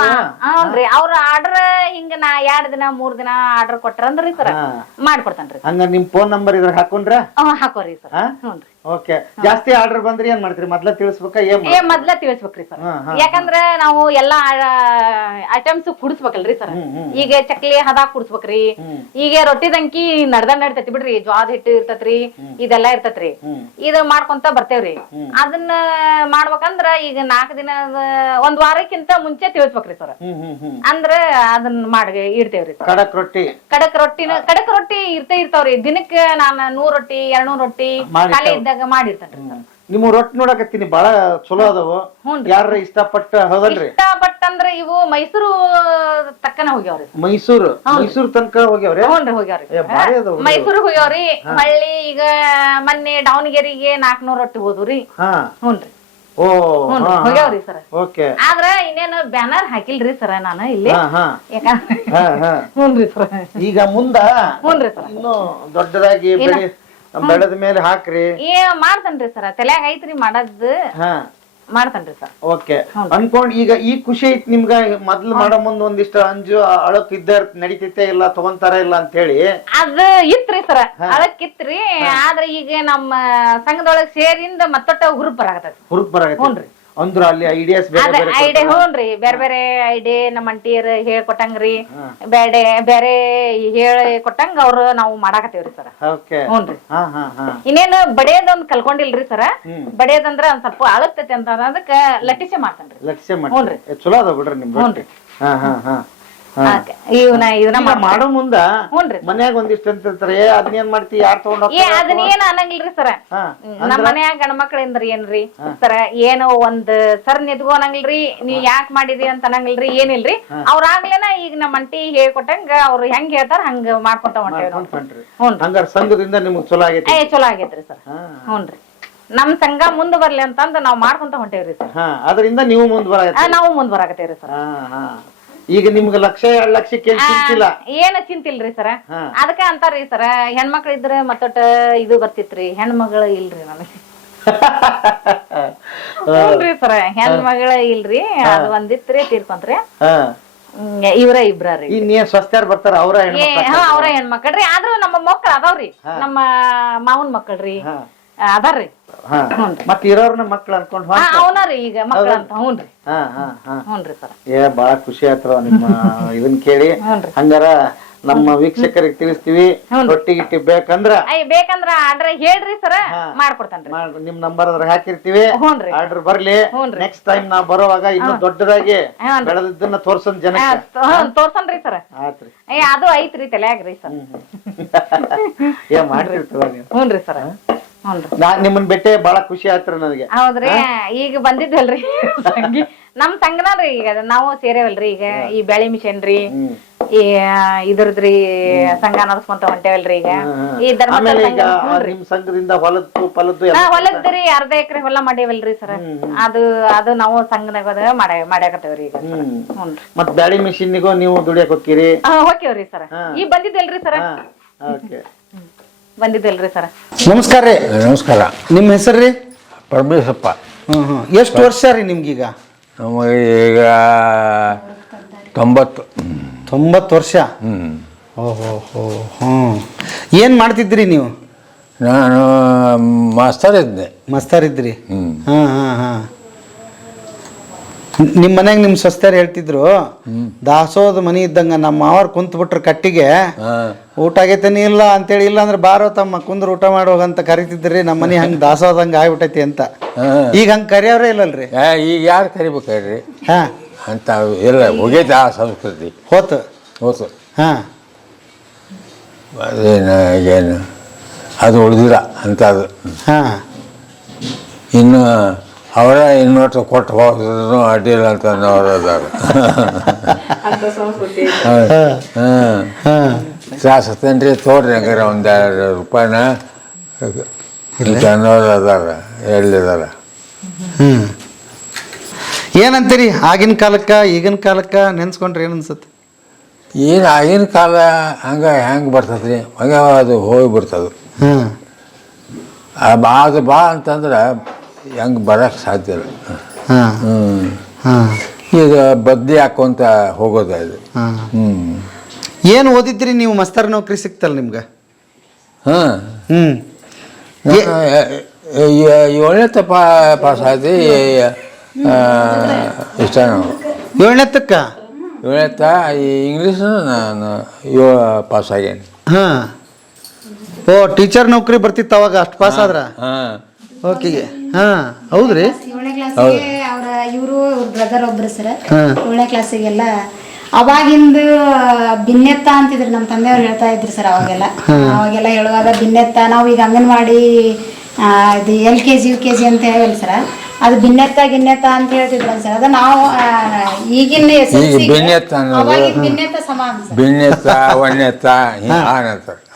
Speaker 1: ಹೌನ್ರಿ ಅವ್ರ ಆರ್ಡರ್ ಹಿಂಗ ನಾ ಎರಡ್ ದಿನ ಮೂರ್ ದಿನ ಆರ್ಡರ್ ಕೊಟ್ರಂದ್ರಿ ಸರ್. ಮಾಡ್ಕೊಡ್ತಾನ್ರಿ
Speaker 2: ಹಂಗ ನಿಮ್ ಫೋನ್ ನಂಬರ್ ಇದ್ರ ಹಾಕೊಂಡ್ರ?
Speaker 1: ಹಾಕೋರಿ ಸರ್? ಹ್ಞೂನ್ರಿ
Speaker 2: ಓಕೆ ಜಾಸ್ತಿ ಆರ್ಡರ್ ಬಂದ್ರೆ ಏನ್ ಮಾಡ್ತೀರಿ? ಮೊದ್ಲ ತಿಳಿಸ್ಬೇಕಾ
Speaker 1: ಏ ಮೊದ್ಲ ತಿಳಿಸ್ಬೇಕ್ರಿ ಸರ್. ಯಾಕಂದ್ರ ನಾವು ಎಲ್ಲಾ ಐಟಮ್ಸ್ ಕುಡಿಸ್ಬೇಕಲ್ರಿ ಸರ್. ಈಗ ಚಕ್ಲಿ ಹದ ಕುಡಿಸ್ಬೇಕ್ರಿ. ಈಗ ರೊಟ್ಟಿದಂಕಿ ನಡ್ದ ನಡ್ತೈತಿ ಬಿಡ್ರಿ. ಜ್ವಾದ ಹಿಟ್ಟು ಇರ್ತತ್ರಿ. ಇದೆಲ್ಲಾ ಇರ್ತತ್ರಿ. ಇದ ಮಾಡ್ಕೊಂತ ಬರ್ತೇವ್ರಿ. ಅದನ್ನ ಮಾಡ್ಬೇಕಂದ್ರ ಈಗ ನಾಲ್ಕ ದಿನ ಒಂದ್ ವಾರಕ್ಕಿಂತ ಮುಂಚೆ ತಿಳಿಸ್ಬೇಕ್ರಿ ಸರ್. ಅಂದ್ರ ಅದನ್ನ ಮಾಡಿ ಇಡ್ತೇವ್ರಿ ಸರ್.
Speaker 2: ಕಡಕ್ ರೊಟ್ಟಿ.
Speaker 1: ಕಡಕ್ ರೊಟ್ಟಿನ ಕಡಕ್ ರೊಟ್ಟಿ ಇರ್ತೇ ಇರ್ತಾವ್ರಿ. ದಿನಕ್ಕ ನಾನ್ ನೂರ್ ರೊಟ್ಟಿ ಎರಡ್ನೂರ್ ರೊಟ್ಟಿ ಖಾಲಿ ಇದ್ದಾಗ ಮಾಡಿರ್ತೇನ್ರಿ
Speaker 2: ನಿಮ್ಮ ರೊಟ್ಟಿ ನೋಡಕತ್ತೀನಿ ಬಹಳ ಚಲೋ ಅದಾವ. ಯಾರ ಇಷ್ಟಪಟ್ಟ ಹೌದಲ್ರಿ?
Speaker 1: ಇಷ್ಟಪಟ್ಟಂದ್ರ ಇವು ಮೈಸೂರು ತಕ್ಕನ ಹೋಗ್ಯಾವ್ರಿ.
Speaker 2: ಮೈಸೂರು ಮೈಸೂರು ತನಕ ಹೋಗ್ಯಾವ್ರಿ?
Speaker 1: ಹ್ಞೂನ್ರಿ ಹೋಗ್ಯಾವ್ರಿ.
Speaker 2: ಏ, ಭಾರಿ ಅದಾವು
Speaker 1: ಮೈಸೂರು ಹೋಗ್ಯಾವ್ರಿ. ಹಳ್ಳಿ ಈಗ ಮೊನ್ನೆ ದಾವಣಗೆರೆಗೆ ನಾಲ್ಕನೂರ ರೊಟ್ಟಿ ಹೋದ್ರಿ.
Speaker 2: ಹಾ.
Speaker 1: ಹ್ಞೂನ್ರಿ.
Speaker 2: ಓ
Speaker 1: ಹ್ಞೂನ್ರಿ.
Speaker 2: ಹಾ,
Speaker 1: ಹೋಗ್ಯಾವ್ರಿ ಸರ್.
Speaker 2: ಓಕೆ.
Speaker 1: ಆದ್ರ ಇನ್ನೇನು ಬ್ಯಾನರ್ ಹಾಕಿಲ್ರಿ ಸರ ನಾನು ಇಲ್ಲಿ.
Speaker 2: ಹಾ ಹಾ.
Speaker 1: ಯಾಕಂದ್ರೆ
Speaker 2: ಹಾ ಹಾ.
Speaker 1: ಹ್ಞೂನ್ರಿ ಸರ್.
Speaker 2: ಈಗ ಮುಂದ
Speaker 1: ಹ್ಞೂನ್ರಿ ಸರ್.
Speaker 2: ಇನ್ನು ದೊಡ್ಡದಾಗಿ ಬೆಳೆ ಬೆಳೆದ ಮೇಲೆ ಹಾಕ್ರಿ.
Speaker 1: ಏ ಮಾಡ್ತೇನ್ರಿ ಸರ. ತಲ್ಯಾಗ ಐತ್ರಿ ಮಾಡದ್.
Speaker 2: ಹಾ.
Speaker 1: ಮಾಡ್ತೇನ್ರಿ ಸರ್.
Speaker 2: ಓಕೆ. ಅನ್ಕೊಂಡ್ ಈಗ ಈ ಖುಷಿ ಐತಿ ನಿಮ್ಗ ಮೊದ್ಲು ಮಾಡೋ ಮುಂದ್ ಒಂದಿಷ್ಟ ಅಂಜು ಅಳಕ್ ಇದ್ದ ನಡಿತೈತೆ ಇಲ್ಲ ತಗೊಂತಾರ ಇಲ್ಲ ಅಂತ ಹೇಳಿ
Speaker 1: ಅದ ಇತ್ರಿ ಸರ. ಇತ್ರಿ. ಆದ್ರ ಈಗ ನಮ್ಮ ಸಂಘದೊಳಗ್ ಸೇರಿಂದ ಮತ್ತೊಟ್ಟ ಹುರುಪ್ ಬರಾಕತ್ತೈತಿ
Speaker 2: ಹುರುಪ್ ಬರಾಗತ್ತೆ
Speaker 1: ಹ್ಞೂನ್ರಿ.
Speaker 2: ಅಂದ್ರ ಅಲ್ಲಿ ಐಡಿಯಾಸ್ ಬೇರೆ
Speaker 1: ಅದ
Speaker 2: ಬೇರೆ
Speaker 1: ಐಡಿಯಾ ಹ್ಞೂನ್ರಿ ಬೇರೆ ಬೇರೆ ಐಡಿಯಾ ನಮ್ಮ ಅಂಟಿಯರ್ ಹೇಳ್ಕೊಟ್ಟಂಗ್ರಿ. ಬೇರೆ ಬೇರೆ ಹೇಳಿ ಕೊಟ್ಟಂಗ ಅವ್ರು ನಾವು ಮಾಡಾಕತ್ತೇವ್ರಿ ಸರ
Speaker 2: ಓಕೆ
Speaker 1: ಹ್ಞೂನ್ರಿ
Speaker 2: ಹಾ ಹಾ ಹಾ.
Speaker 1: ಇನ್ನೇನು ಬಡಿಯೋದೊಂದ್ ಕಲ್ಕೊಂಡಿಲ್ರಿ ಸರ. ಬಡಿಯೋದಂದ್ರ ಒಂದ್ ಸ್ವಲ್ಪ ಅಳಗ್ತೈತಿ ಅಂತ ಅದಕ್ಕ ಲಟ್ಟಿಸೆ ಮಾಡ್ತೇನ್ರಿ.
Speaker 2: ಲಟ್ಟಿಸೆ ಮಾಡಿ
Speaker 1: ಹ್ಞೂನ್ರಿ.
Speaker 2: ಚಲೋ ಅದ ಬಿಡ್ರಿ ನಿಮ್ಗೆ ಹ್ಞೂನ್ರಿ ಹಾ ಹಾ ಹಾ.
Speaker 1: ಇವನ ಇದನ್ನ
Speaker 2: ಈಗ
Speaker 1: ಮಾಡ್-
Speaker 2: ಮುಂದ
Speaker 1: ಹ್ಞೂನ್ರಿ
Speaker 2: ಮನ್ಯಾಗ ಒಂದಿಷ್ಟು ಅಂತಿರ್ತಾರೆ ಅದನ್ನೇನ್ ಮಾಡ್ತಿ ಯಾರ್ ತಗೊಂಡ್
Speaker 1: ಏ ಅದನ್ನ ಏನ್ ಅನ್ನಂಗಿಲ್ರಿ ಸರ.
Speaker 2: ಹಾ
Speaker 1: ನಮ್ಮ ಮನ್ಯಾಗ ಗಂಡಮಕ್ಳಿಂದ್ರಿ ಏನ್ರಿ ಸರ ಏನೋ ಒಂದ್ ಸರ್ ನಿದ್ಗೋ ಅನ್ನಂಗಿಲ್ರಿ ನೀವ್ ಯಾಕ್ ಮಾಡಿದಿ ಅಂತ ಅನ್ನಂಗಿಲ್ರಿ ಏನಿಲ್ರಿ ಅವ್ರ ಆಗ್ಲೇನ ಈಗ ನಮ್ಮ ಅಂಟಿ ಹೇಳ್ಕೊಟ್ಟಂಗ ಅವ್ರು ಹೆಂಗ್ ಹೇಳ್ತಾರ ಹಂಗ ಮಾಡ್ಕೊಂತ ಹೊಂಟೇವ್ ನಾವು ಹ್ಞೂನ್ರಿ.
Speaker 2: ಹಂಗಾರ ಸಂಘದಿಂದ ನಿಮ್ಗ್ ಚಲೋ ಆಗೈತಿ.
Speaker 1: ಏ ಚಲೋ ಆಗೈತ್ರಿ ಸರ್.
Speaker 2: ಹಾ.
Speaker 1: ಹ್ಞೂನ್ರಿ. ನಮ್ ಸಂಘ ಮುಂದ್ ಬರ್ಲಿ ಅಂತಂದ್ ನಾವ್ ಮಾಡ್ಕೊಂತ ಹೊಂಟೇವ್ರಿ ಸರ್.
Speaker 2: ಹಾ ಅದರಿಂದ ನೀವು ಮುಂದ್ ಬರಾಗತ್ತೆ
Speaker 1: ಆ, ನಾವು ಮುಂದ್ ಬರಾಕತ್ತೇವ್ರಿ ಸರ್.
Speaker 2: ಹಾ ಹಾ.
Speaker 6: ಈಗ ನಿಮ್ಗೆ ಲಕ್ಷ ಎರಡ್ ಲಕ್ಷಕ್ಕೆ ಏನ್ ಚಿಂತಿಲ್ಲ?
Speaker 1: ಏನ ಚಿಂತಿಲ್ರಿ ಸರ? ಅದಕ್ಕೆ ಅಂತಾರ್ರಿ ಸರ ಹೆಣ್ಮಕ್ಳು ಇದ್ರೆ ಮತ್ತೊಟ್ಟ ಇದು ಬರ್ತಿತ್ರಿ ಹೆಣ್ಮಗಳು ಇಲ್ರಿ ನನಗೆ ಹ್ಞೂನ್ರಿ ಸರ ಹೆಣ್ಮಗಳ ಇಲ್ರಿ ಅದು ಒಂದಿತ್ರಿ ತೀರ್ಕೊಂತ್ರಿ. ಇವ್ರ ಇಬ್ರಿ
Speaker 6: ಇನ್ನೇನ್ ಸ್ವಸ್ಥ್ಯಾರ್ ಬರ್ತಾರ ಅವ್ರ
Speaker 1: ಅವ್ರ ಹೆಣ್ಮಕ್ಳ್ರಿ ಆದ್ರೂ ನಮ್ಮ ಮಕ್ಳು ಅದಾವ್ರಿ ನಮ್ಮ ಮಾವನ್ ಮಕ್ಕಳ್ರಿ. ಅದಾರ್ರಿ
Speaker 6: ಮತ್ತೆ ಮತ್ ಇರೋರ್ನ ಮಕ್ಳು ಅನ್ಕೊಂಡ್
Speaker 1: ಹಾ ಅವನರಿ ಈಗ ಮಕ್ಳ ಅಂತ ಹ್ಞೂನ್ರಿ
Speaker 6: ಹಾ ಹಾ ಹಾ.
Speaker 1: ಹ್ಞೂನ್ರಿ ಸರ
Speaker 6: ಏ ಬಾಳ ಖುಷಿ ಆಯ್ತು ನಿಮ್ಮ ಇದನ್ ಕೇಳಿ. ಹಂಗಾರ ನಮ್ಮ ವೀಕ್ಷಕರಿಗೆ ತಿಳಿಸ್ತೀವಿ. ರೊಟ್ಟಿ ಗಿಟ್ಟಿ ಬೇಕಂದ್ರ
Speaker 1: ಬೇಕಂದ್ರ ಆರ್ಡರ್ ಹೇಳ್ರಿ ಸರ್ ಮಾಡ್ಕೊಡ್ತಾನ್ರಿ.
Speaker 6: ಮಾಡ್- ನಿಮ್ ನಂಬರ್ ಅದ್ರ ಹಾಕಿರ್ತೀವಿ. ಆರ್ಡರ್ ಬರ್ಲಿ. ನೆಕ್ಸ್ಟ್ ಟೈಮ್ ನಾವ್ ಬರೋವಾಗ ಇನ್ನು ದೊಡ್ಡದಾಗಿ. ಬೆಳೆದಿದ್ದನ್ನ ತೋರ್ಸನ್
Speaker 1: ಜನ ತೋರ್ಸನ್ರಿ ಸರ್. ಅದು ಐತ್ರಿ ತಲ್ಯಾಗ್ರಿ ಸರ್.
Speaker 6: ಏ ಮಾಡ್ರಿ ನೀವು
Speaker 1: ಹ್ಞೂನ್ರಿ ಸರ.
Speaker 6: ನಾನ್ ನಿಮ್ಮನ್ ಬೆಟ್ಟೆ ಬಹಳ ಖುಷಿ ಆಯ್ತ್ರಿ ನನಗೆ.
Speaker 1: ಹೌದ್ರಿ ಈಗ ಬಂದಿದ್ದಲ್ರಿ. ನಮ್ ಸಂಗನರಿ ಈಗ ನಾವು ಸೇರೇವಲ್ರಿ ಈಗ ಈ ಬೆಳಿ ಮಿಷನ್ ರೀ ಈ ಇದ್ರದ್ರಿ ಸಂಘ ನಡ್ಸ್ಕೊಂತ ಹೊಂಟೇವಲ್ರಿ ಈಗ. ಈ ಧರ್ಮಸ್ಥಳ
Speaker 6: ಆಮೇಲೆ ಈಗ
Speaker 1: ಸಂಘ
Speaker 6: ಆ ನಿಮ್ ಸಂಘದಿಂದ ಹೊಲದ್ದು ಫಲದ್ದು ಎಲ್ಲ
Speaker 1: ನಾ ಹೊಲದ್ರಿ ಅರ್ಧ ಎಕರೆ ಹೊಲ ಮಾಡೇವಲ್ರಿ ಸರ್. ಅದು ಅದು ನಾವು ಸಂಘನಾಗ ಅದ ಮಾಡ ಮಾಡ್ಯಾಕತ್ತೇವ್ರಿ ಈಗ
Speaker 6: ಹ್ಮ್. ಮತ್ ಬ್ಯಾಳಿ ಮಿಷಿನ್ನಿಗೂ ನೀವು ದುಡಿಯಕ್ ಹೋಗ್ತೀರಿ
Speaker 1: ಹಾ ಹೋಗ್ಯವ್ರಿ ಸರ್. ಈಗ ಬಂದಿದ್ದಲ್ರಿ ಸರ್.
Speaker 6: ಓಕೆ.
Speaker 1: ಬಂದಿದ್ದಲ್ರಿ ಸರ್.
Speaker 2: ನಮಸ್ಕಾರ ರೀ.
Speaker 7: ನಮಸ್ಕಾರ.
Speaker 2: ನಿಮ್ಮ ಹೆಸರು ರೀ?
Speaker 7: ಪರಮೇಶಪ್ಪ
Speaker 2: ಹ್ಮ್ ಹ್ಮ್. ಎಷ್ಟು ವರ್ಷ ರೀ ನಿಮ್ಗೀಗ?
Speaker 7: ನಮಗೆ ಈಗ ತೊಂಬತ್ತು.
Speaker 2: ತೊಂಬತ್ತು ವರ್ಷ?
Speaker 7: ಹ್ಞೂ
Speaker 2: ಓಹೋ ಹೋ ಹ್ಞೂ ಏನು ಮಾಡ್ತಿದ್ರಿ ನೀವು?
Speaker 7: ನಾನು ಮಾಸ್ತರ್ ಇದ್ದೆ.
Speaker 2: ಮಸ್ತಾರ್ ಇದ್ರಿ?
Speaker 7: ಹ್ಞೂ
Speaker 2: ಹಾಂ ಹಾಂ ಹಾಂ ನಿಮ್ಮ ಮನ್ಯಾಗ ನಿಮ್ಮ ಸ್ವಸ್ಥರು ಹೇಳ್ತಿದ್ರು ದಾಸೋದ ಮನಿ ಇದ್ದಂಗ ನಮ್ಮ ಮಾವರ್ ಕುಂತ್ ಬಿಟ್ರ ಕಟ್ಟಿಗೆ ಊಟ ಆಗೈತೇನಿ ಇಲ್ಲ ಅಂತೇಳಿ ಇಲ್ಲ ಅಂದ್ರೆ ಬಾರೋ ತಮ್ಮ ಕುಂದ್ರ ಊಟ ಮಾಡುವಾಗಂತ ಕರಿತಿದ್ರಿ ನಮ್ಮ ಮನೆ ಹಂಗೆ ದಾಸೋದಂಗ ಆಗ್ಬಿಟ್ಟೈತಿ ಅಂತ. ಈಗ ಹಂಗ ಕರಿಯವ್ರೇ ಇಲ್ಲಲ್ರಿ?
Speaker 7: ಈಗ ಯಾರು ಕರಿಬೇಕು
Speaker 2: ಹಾಂ.
Speaker 7: ಅಂತ ಇಲ್ಲ ಹೋಗೈತೆ ಆ ಸಂಸ್ಕೃತಿ.
Speaker 2: ಹೋತು.
Speaker 7: ಹೋತು.
Speaker 2: ಹಾಂ.
Speaker 7: ಅದೇನು ಏನು ಅದು ಉಳಿದಿಲ್ಲ ಅಂಥದ್ದು
Speaker 2: ಹಾಂ.
Speaker 7: ಇನ್ನು ಅವರ ಇನ್ವರ್ಟರ್ ಕೊಟ್ಟು ಹೋಗಿದ್ರು ಅಡ್ಡಿಲ್ಲ ಅಂತ ಅನ್ನೋರು ಅದಾರ. ಹಾಂ.
Speaker 2: ಹಾಂ.
Speaker 7: ತ್ರಾಸ ಹತ್ತೇನ್ರಿ ತೋಡ್ರಿ ಹಂಗಾರೆ ಒಂದು ಎರಡು ರೂಪಾಯಿನ. ಅನ್ನೋರು ಅದಾರ ಹೇಳಿದಾರ
Speaker 2: ಹ್ಞೂ ಏನಂತೀರಿ? ಆಗಿನ ಕಾಲಕ್ಕೆ ಈಗಿನ ಕಾಲಕ್ಕೆ ನೆನ್ಸ್ಕೊಂಡ್ರೆ ಏನು ಅನ್ಸುತ್ತೆ?
Speaker 7: ಏನು ಆಗಿನ ಕಾಲ ಹಂಗೆ ಹೆಂಗೆ ಬರ್ತದ್ರಿ? ರೀ ಹಂಗೆ ಅದು ಹೋಗಿ ಬಿಡ್ತದೆ
Speaker 2: ಹ್ಞೂ
Speaker 7: ಆ ಬಾ ಅದು ಬಾ ಅಂತಂದ್ರೆ ಹೆಂಗೆ ಬರೋಕ್ಕೆ ಸಾಧ್ಯ ಇಲ್ಲ.
Speaker 2: ಹಾಂ.
Speaker 7: ಹ್ಞೂ
Speaker 2: ಹಾಂ.
Speaker 7: ಈಗ ಬದ್ಲಿ ಹಾಕೊಂತ ಹೋಗೋದ ಇದು. ಹ್ಞೂ
Speaker 2: ಏನು ಓದಿದ್ರಿ ನೀವು? ಮಸ್ತರ್ ನೌಕರಿ ಸಿಕ್ತಲ್ಲ ನಿಮ್ಗೆ?
Speaker 7: ಹಾಂ.
Speaker 2: ಹ್ಞೂ
Speaker 7: ಏಳನೇ ತಪ್ಪ ಪಾಸ್ ಆಯ್ತು ಇಷ್ಟ ನಾವು.
Speaker 2: ಏಳನೇತ್ತಕ್ಕ
Speaker 7: ಏಳನೇ ತ ಈ ಇಂಗ್ಲೀಷ್ ನಾನು ಯೋ ಪಾಸ್ ಆಗ್ಯಾನೆ
Speaker 2: ಹಾಂ. ಓ ಟೀಚರ್ ನೌಕರಿ ಬರ್ತಿತ್ತು ಅವಾಗ? ಅಷ್ಟು ಪಾಸ್ ಆದ್ರ?
Speaker 7: ಹಾಂ.
Speaker 2: ಓಕೆ. ಹಾಂ ಹೌದ್ರಿ?
Speaker 5: ಏಳನೇ ಕ್ಲಾಸಿಗೆ ಅವ್ರ ಇವರು ಬ್ರದರ್ ಒಬ್ರು ಸರ್ ಏಳನೇ ಕ್ಲಾಸಿಗೆಲ್ಲ ಅವಾಗಿಂದ ಭಿನ್ನೆತ್ತ ಅಂತಿದ್ರು ನಮ್ಮ ತಂದೆಯವ್ರು ಹೇಳ್ತಾ ಇದ್ರು ಸರ್ ಅವಾಗೆಲ್ಲ. ಅವಾಗೆಲ್ಲ ಹೇಳುವಾಗ ಭಿನ್ನೆತ್ತ ನಾವು ಈಗ ಅಂಗನವಾಡಿ ಆ, ಇದು L K G U K G ಅಂತ ಹೇಳಿ ಸರ್ ಅದು ಭಿನ್ನತ್ತ ಗಿನ್ನೆತ್ತ ಅಂತ ಹೇಳ್ತಿದ್ರು ಸರ್ ಅದು ನಾವು ಈಗಿನ
Speaker 7: ಈಗ ಭಿನ್ನೆತ್ತ
Speaker 5: ಭಿನ್ನೆತ್ತ ಸಮಾನ
Speaker 7: ಭಿನ್ನತ್ತ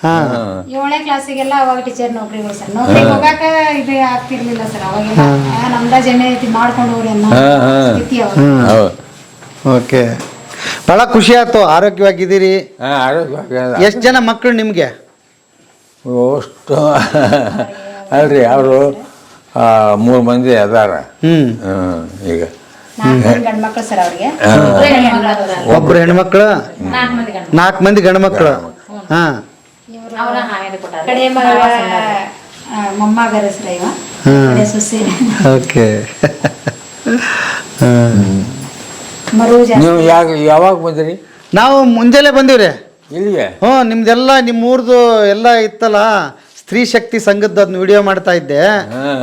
Speaker 7: ಹಾಂ
Speaker 5: ಏಳನೇ ಕ್ಲಾಸಿಗೆಲ್ಲ ಅವಾಗ ಟೀಚರ್ ನೌಕರಿಗಳು ಸರ್. ನೌಕರಿ ಹೋಗಾಕ ಇದು ಆಗ್ತಿರ್ಲಿಲ್ಲ ಸರ್ ಅವಾಗೆಲ್ಲ. ನಮ್ದ ಜನ ಐತಿ ಮಾಡ್ಕೊಂಡು ಹೋಗ್ರಿ ಅನ್ನೋ
Speaker 7: ಹಾಂ ಹಾಂ.
Speaker 5: ಸ್ಥಿತಿ ಅವಾಗ.
Speaker 2: ಓಕೆ. ಬಹಳ ಖುಷಿ ಆಯ್ತು ಆರೋಗ್ಯವಾಗಿದ್ದೀರಿ. ಎಷ್ಟು ಜನ ಮಕ್ಕಳು ನಿಮಗೆ?
Speaker 7: ಅಷ್ಟು. ಅಲ್ರಿ ಅವರು ಮೂರು ಮಂದಿ ಅದಾರ. ಈಗ.
Speaker 5: ನಾಲ್ಕು ಮಂದಿ ಸರ್ ಅವ್ರಿಗೆ.
Speaker 2: ಒಬ್ರು ಹೆಣ್ಮಕ್ಳು.
Speaker 1: ನಾಲ್ಕು ಮಂದಿ ಗಂಡ
Speaker 2: ನಾಲ್ಕು ಮಂದಿ ಗಂಡು ಮಕ್ಕಳು ಹಾಂ. ಓಕೆ.
Speaker 7: ನೀವು ಯಾಗ ಯಾವಾಗ ಬಂದ್ರಿ?
Speaker 2: ನಾವು ಮುಂಜಾನೆ ಬಂದಿವ್ರಿ.
Speaker 7: ಇಲ್ಲಿಗೆ?
Speaker 2: ಹ್ಞೂ ನಿಮ್ದೆಲ್ಲ ನಿಮ್ಮ ಊರ್ದು ಎಲ್ಲ ಇತ್ತಲ್ಲ? ಸ್ತ್ರೀ ಶಕ್ತಿ ಸಂಘದ ಅದನ್ನ ವಿಡಿಯೋ ಮಾಡ್ತಾ ಇದ್ದೆ.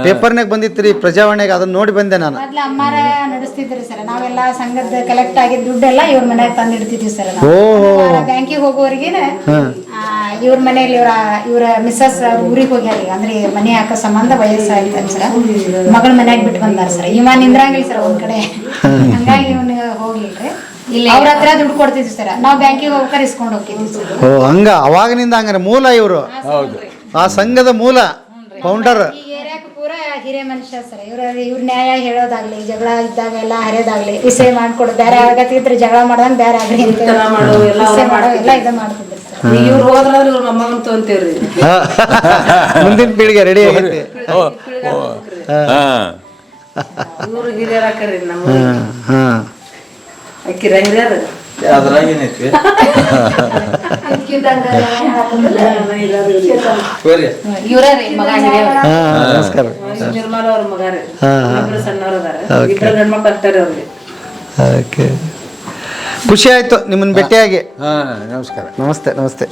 Speaker 2: ಪೇಪರ್ನಾಗ ಬಂದಿತ್ತು ರೀ ಪ್ರಜಾವಾಣಿಗೆ ಅದನ್ನ ನೋಡಿ ಬಂದೆ ನಾನು.
Speaker 5: ಮೊದ್ಲು ಅಮ್ಮಾರ ನಡೆಸ್ತಿದ್ರಿ ಸರ್. ನಾವೆಲ್ಲ ಸಂಘದ ಕಲೆಕ್ಟ್ ಆಗಿದ್ದ ದುಡ್ಡೆಲ್ಲ ಇವ್ರ ಮನ್ಯಾಗ ತಂದು ಇಡ್ತಿದ್ವಿ ಸರ್
Speaker 2: ಓಹೋ.
Speaker 5: ಬ್ಯಾಂಕಿಗೆ ಹೋಗೋರಿಗೆ ಇವ್ರ ಮನೆಯಲ್ಲಿ ಇವ್ರ ಇವ್ರ ಮಿಸ್ಸಸ್ ಊರಿಗೆ ಹೋಗ್ಯಾರ ಈಗ. ಅಂದ್ರೆ ಮನೆ ಹಾಕೋ ಸಂಬಂಧ ವಯಸ್ಸಾಯ್ತು ಸರ್. ಮಗಳ ಮನ್ಯಾಗ ಬಿಟ್ಟು ಬಂದಾರ ಸರ್. ಇವ ನಿಂದ್ರಂಗಿಲ್ಲ ಸರ್ ಒಂದ್ ಕಡೆ. ಹಂಗಾಗಿ ಇವನು ಹೋಗ್ಲಿಲ್ರಿ. ಅವ್ರ ಹತ್ರ ದುಡ್ಡು ಕೊಡ್ತಿದ್ವಿ ಸರ್. ನಾವು ಬ್ಯಾಂಕಿಗೆ ಹೋಗ್ಬೇಕಾರೆ ಇಸ್ಕೊಂಡು ಹೋಗ್ತಿದ್ವಿ ಸರ್.
Speaker 2: ಓ ಹಂಗ. ಅವಾಗಿನಿಂದ ಹಂಗಾರೆ ಮೂಲ ಇವರು.
Speaker 7: ಹೌದು.
Speaker 2: ಆ ಸಂಘದ ಮೂಲ ಫೌಂಡರ್
Speaker 5: ಈ ಏರಿಯಾಕ್ಕೆ ಪೂರ ಹಿರಿಯ ಮನುಷ್ಯ ಸರ್. ಇವ್ರ ಇವ್ರ ನ್ಯಾಯ ಹೇಳೋದಾಗ್ಲಿ ಜಗಳ ಇದ್ದಾಗ ಎಲ್ಲ ಹರಿಯೋದಾಗ್ಲಿ ವಿಷಯ ಮಾಡ್ಕೊಡು ಬೇರೆ ಆಗತ್ತಿದ್ರೆ ಜಗಳ ಮಾಡ್ದಂಗ್ ಬೇರೆ ಆಗ್ರಿ ಅಂತ ವಿಷಯ ಮಾಡೋ ಎಲ್ಲ ಇದು ಮಾಡ್ತಿದ್ರು ಸರ್.
Speaker 8: ಇವ್ರು ಹೋದ್ರಾದ್ರೆ ಇವ್ರ ಮೊಮ್ಮಗನ್ ತೊಗೊಂತೀವ್ರಿ.
Speaker 2: ಮುಂದಿನ ಪೀಳಿಗೆ ರೆಡಿ ಆಗೈತಿ.
Speaker 7: ಹಾಂ.
Speaker 8: ಇವ್ರು ನಮ್ಮ
Speaker 2: ಹಾ
Speaker 8: ಅಕ್ಕಿ ಹಿರಿಯರ್.
Speaker 2: ನಮಸ್ಕಾರ. ಓಕೆ. ಖುಷಿ ಆಯ್ತು ನಿಮ್ಮನ್ನ ಭೇಟಿಯಾಗಿ.
Speaker 7: ಹಾಂ ನಮಸ್ಕಾರ.
Speaker 2: ನಮಸ್ತೆ ನಮಸ್ತೆ.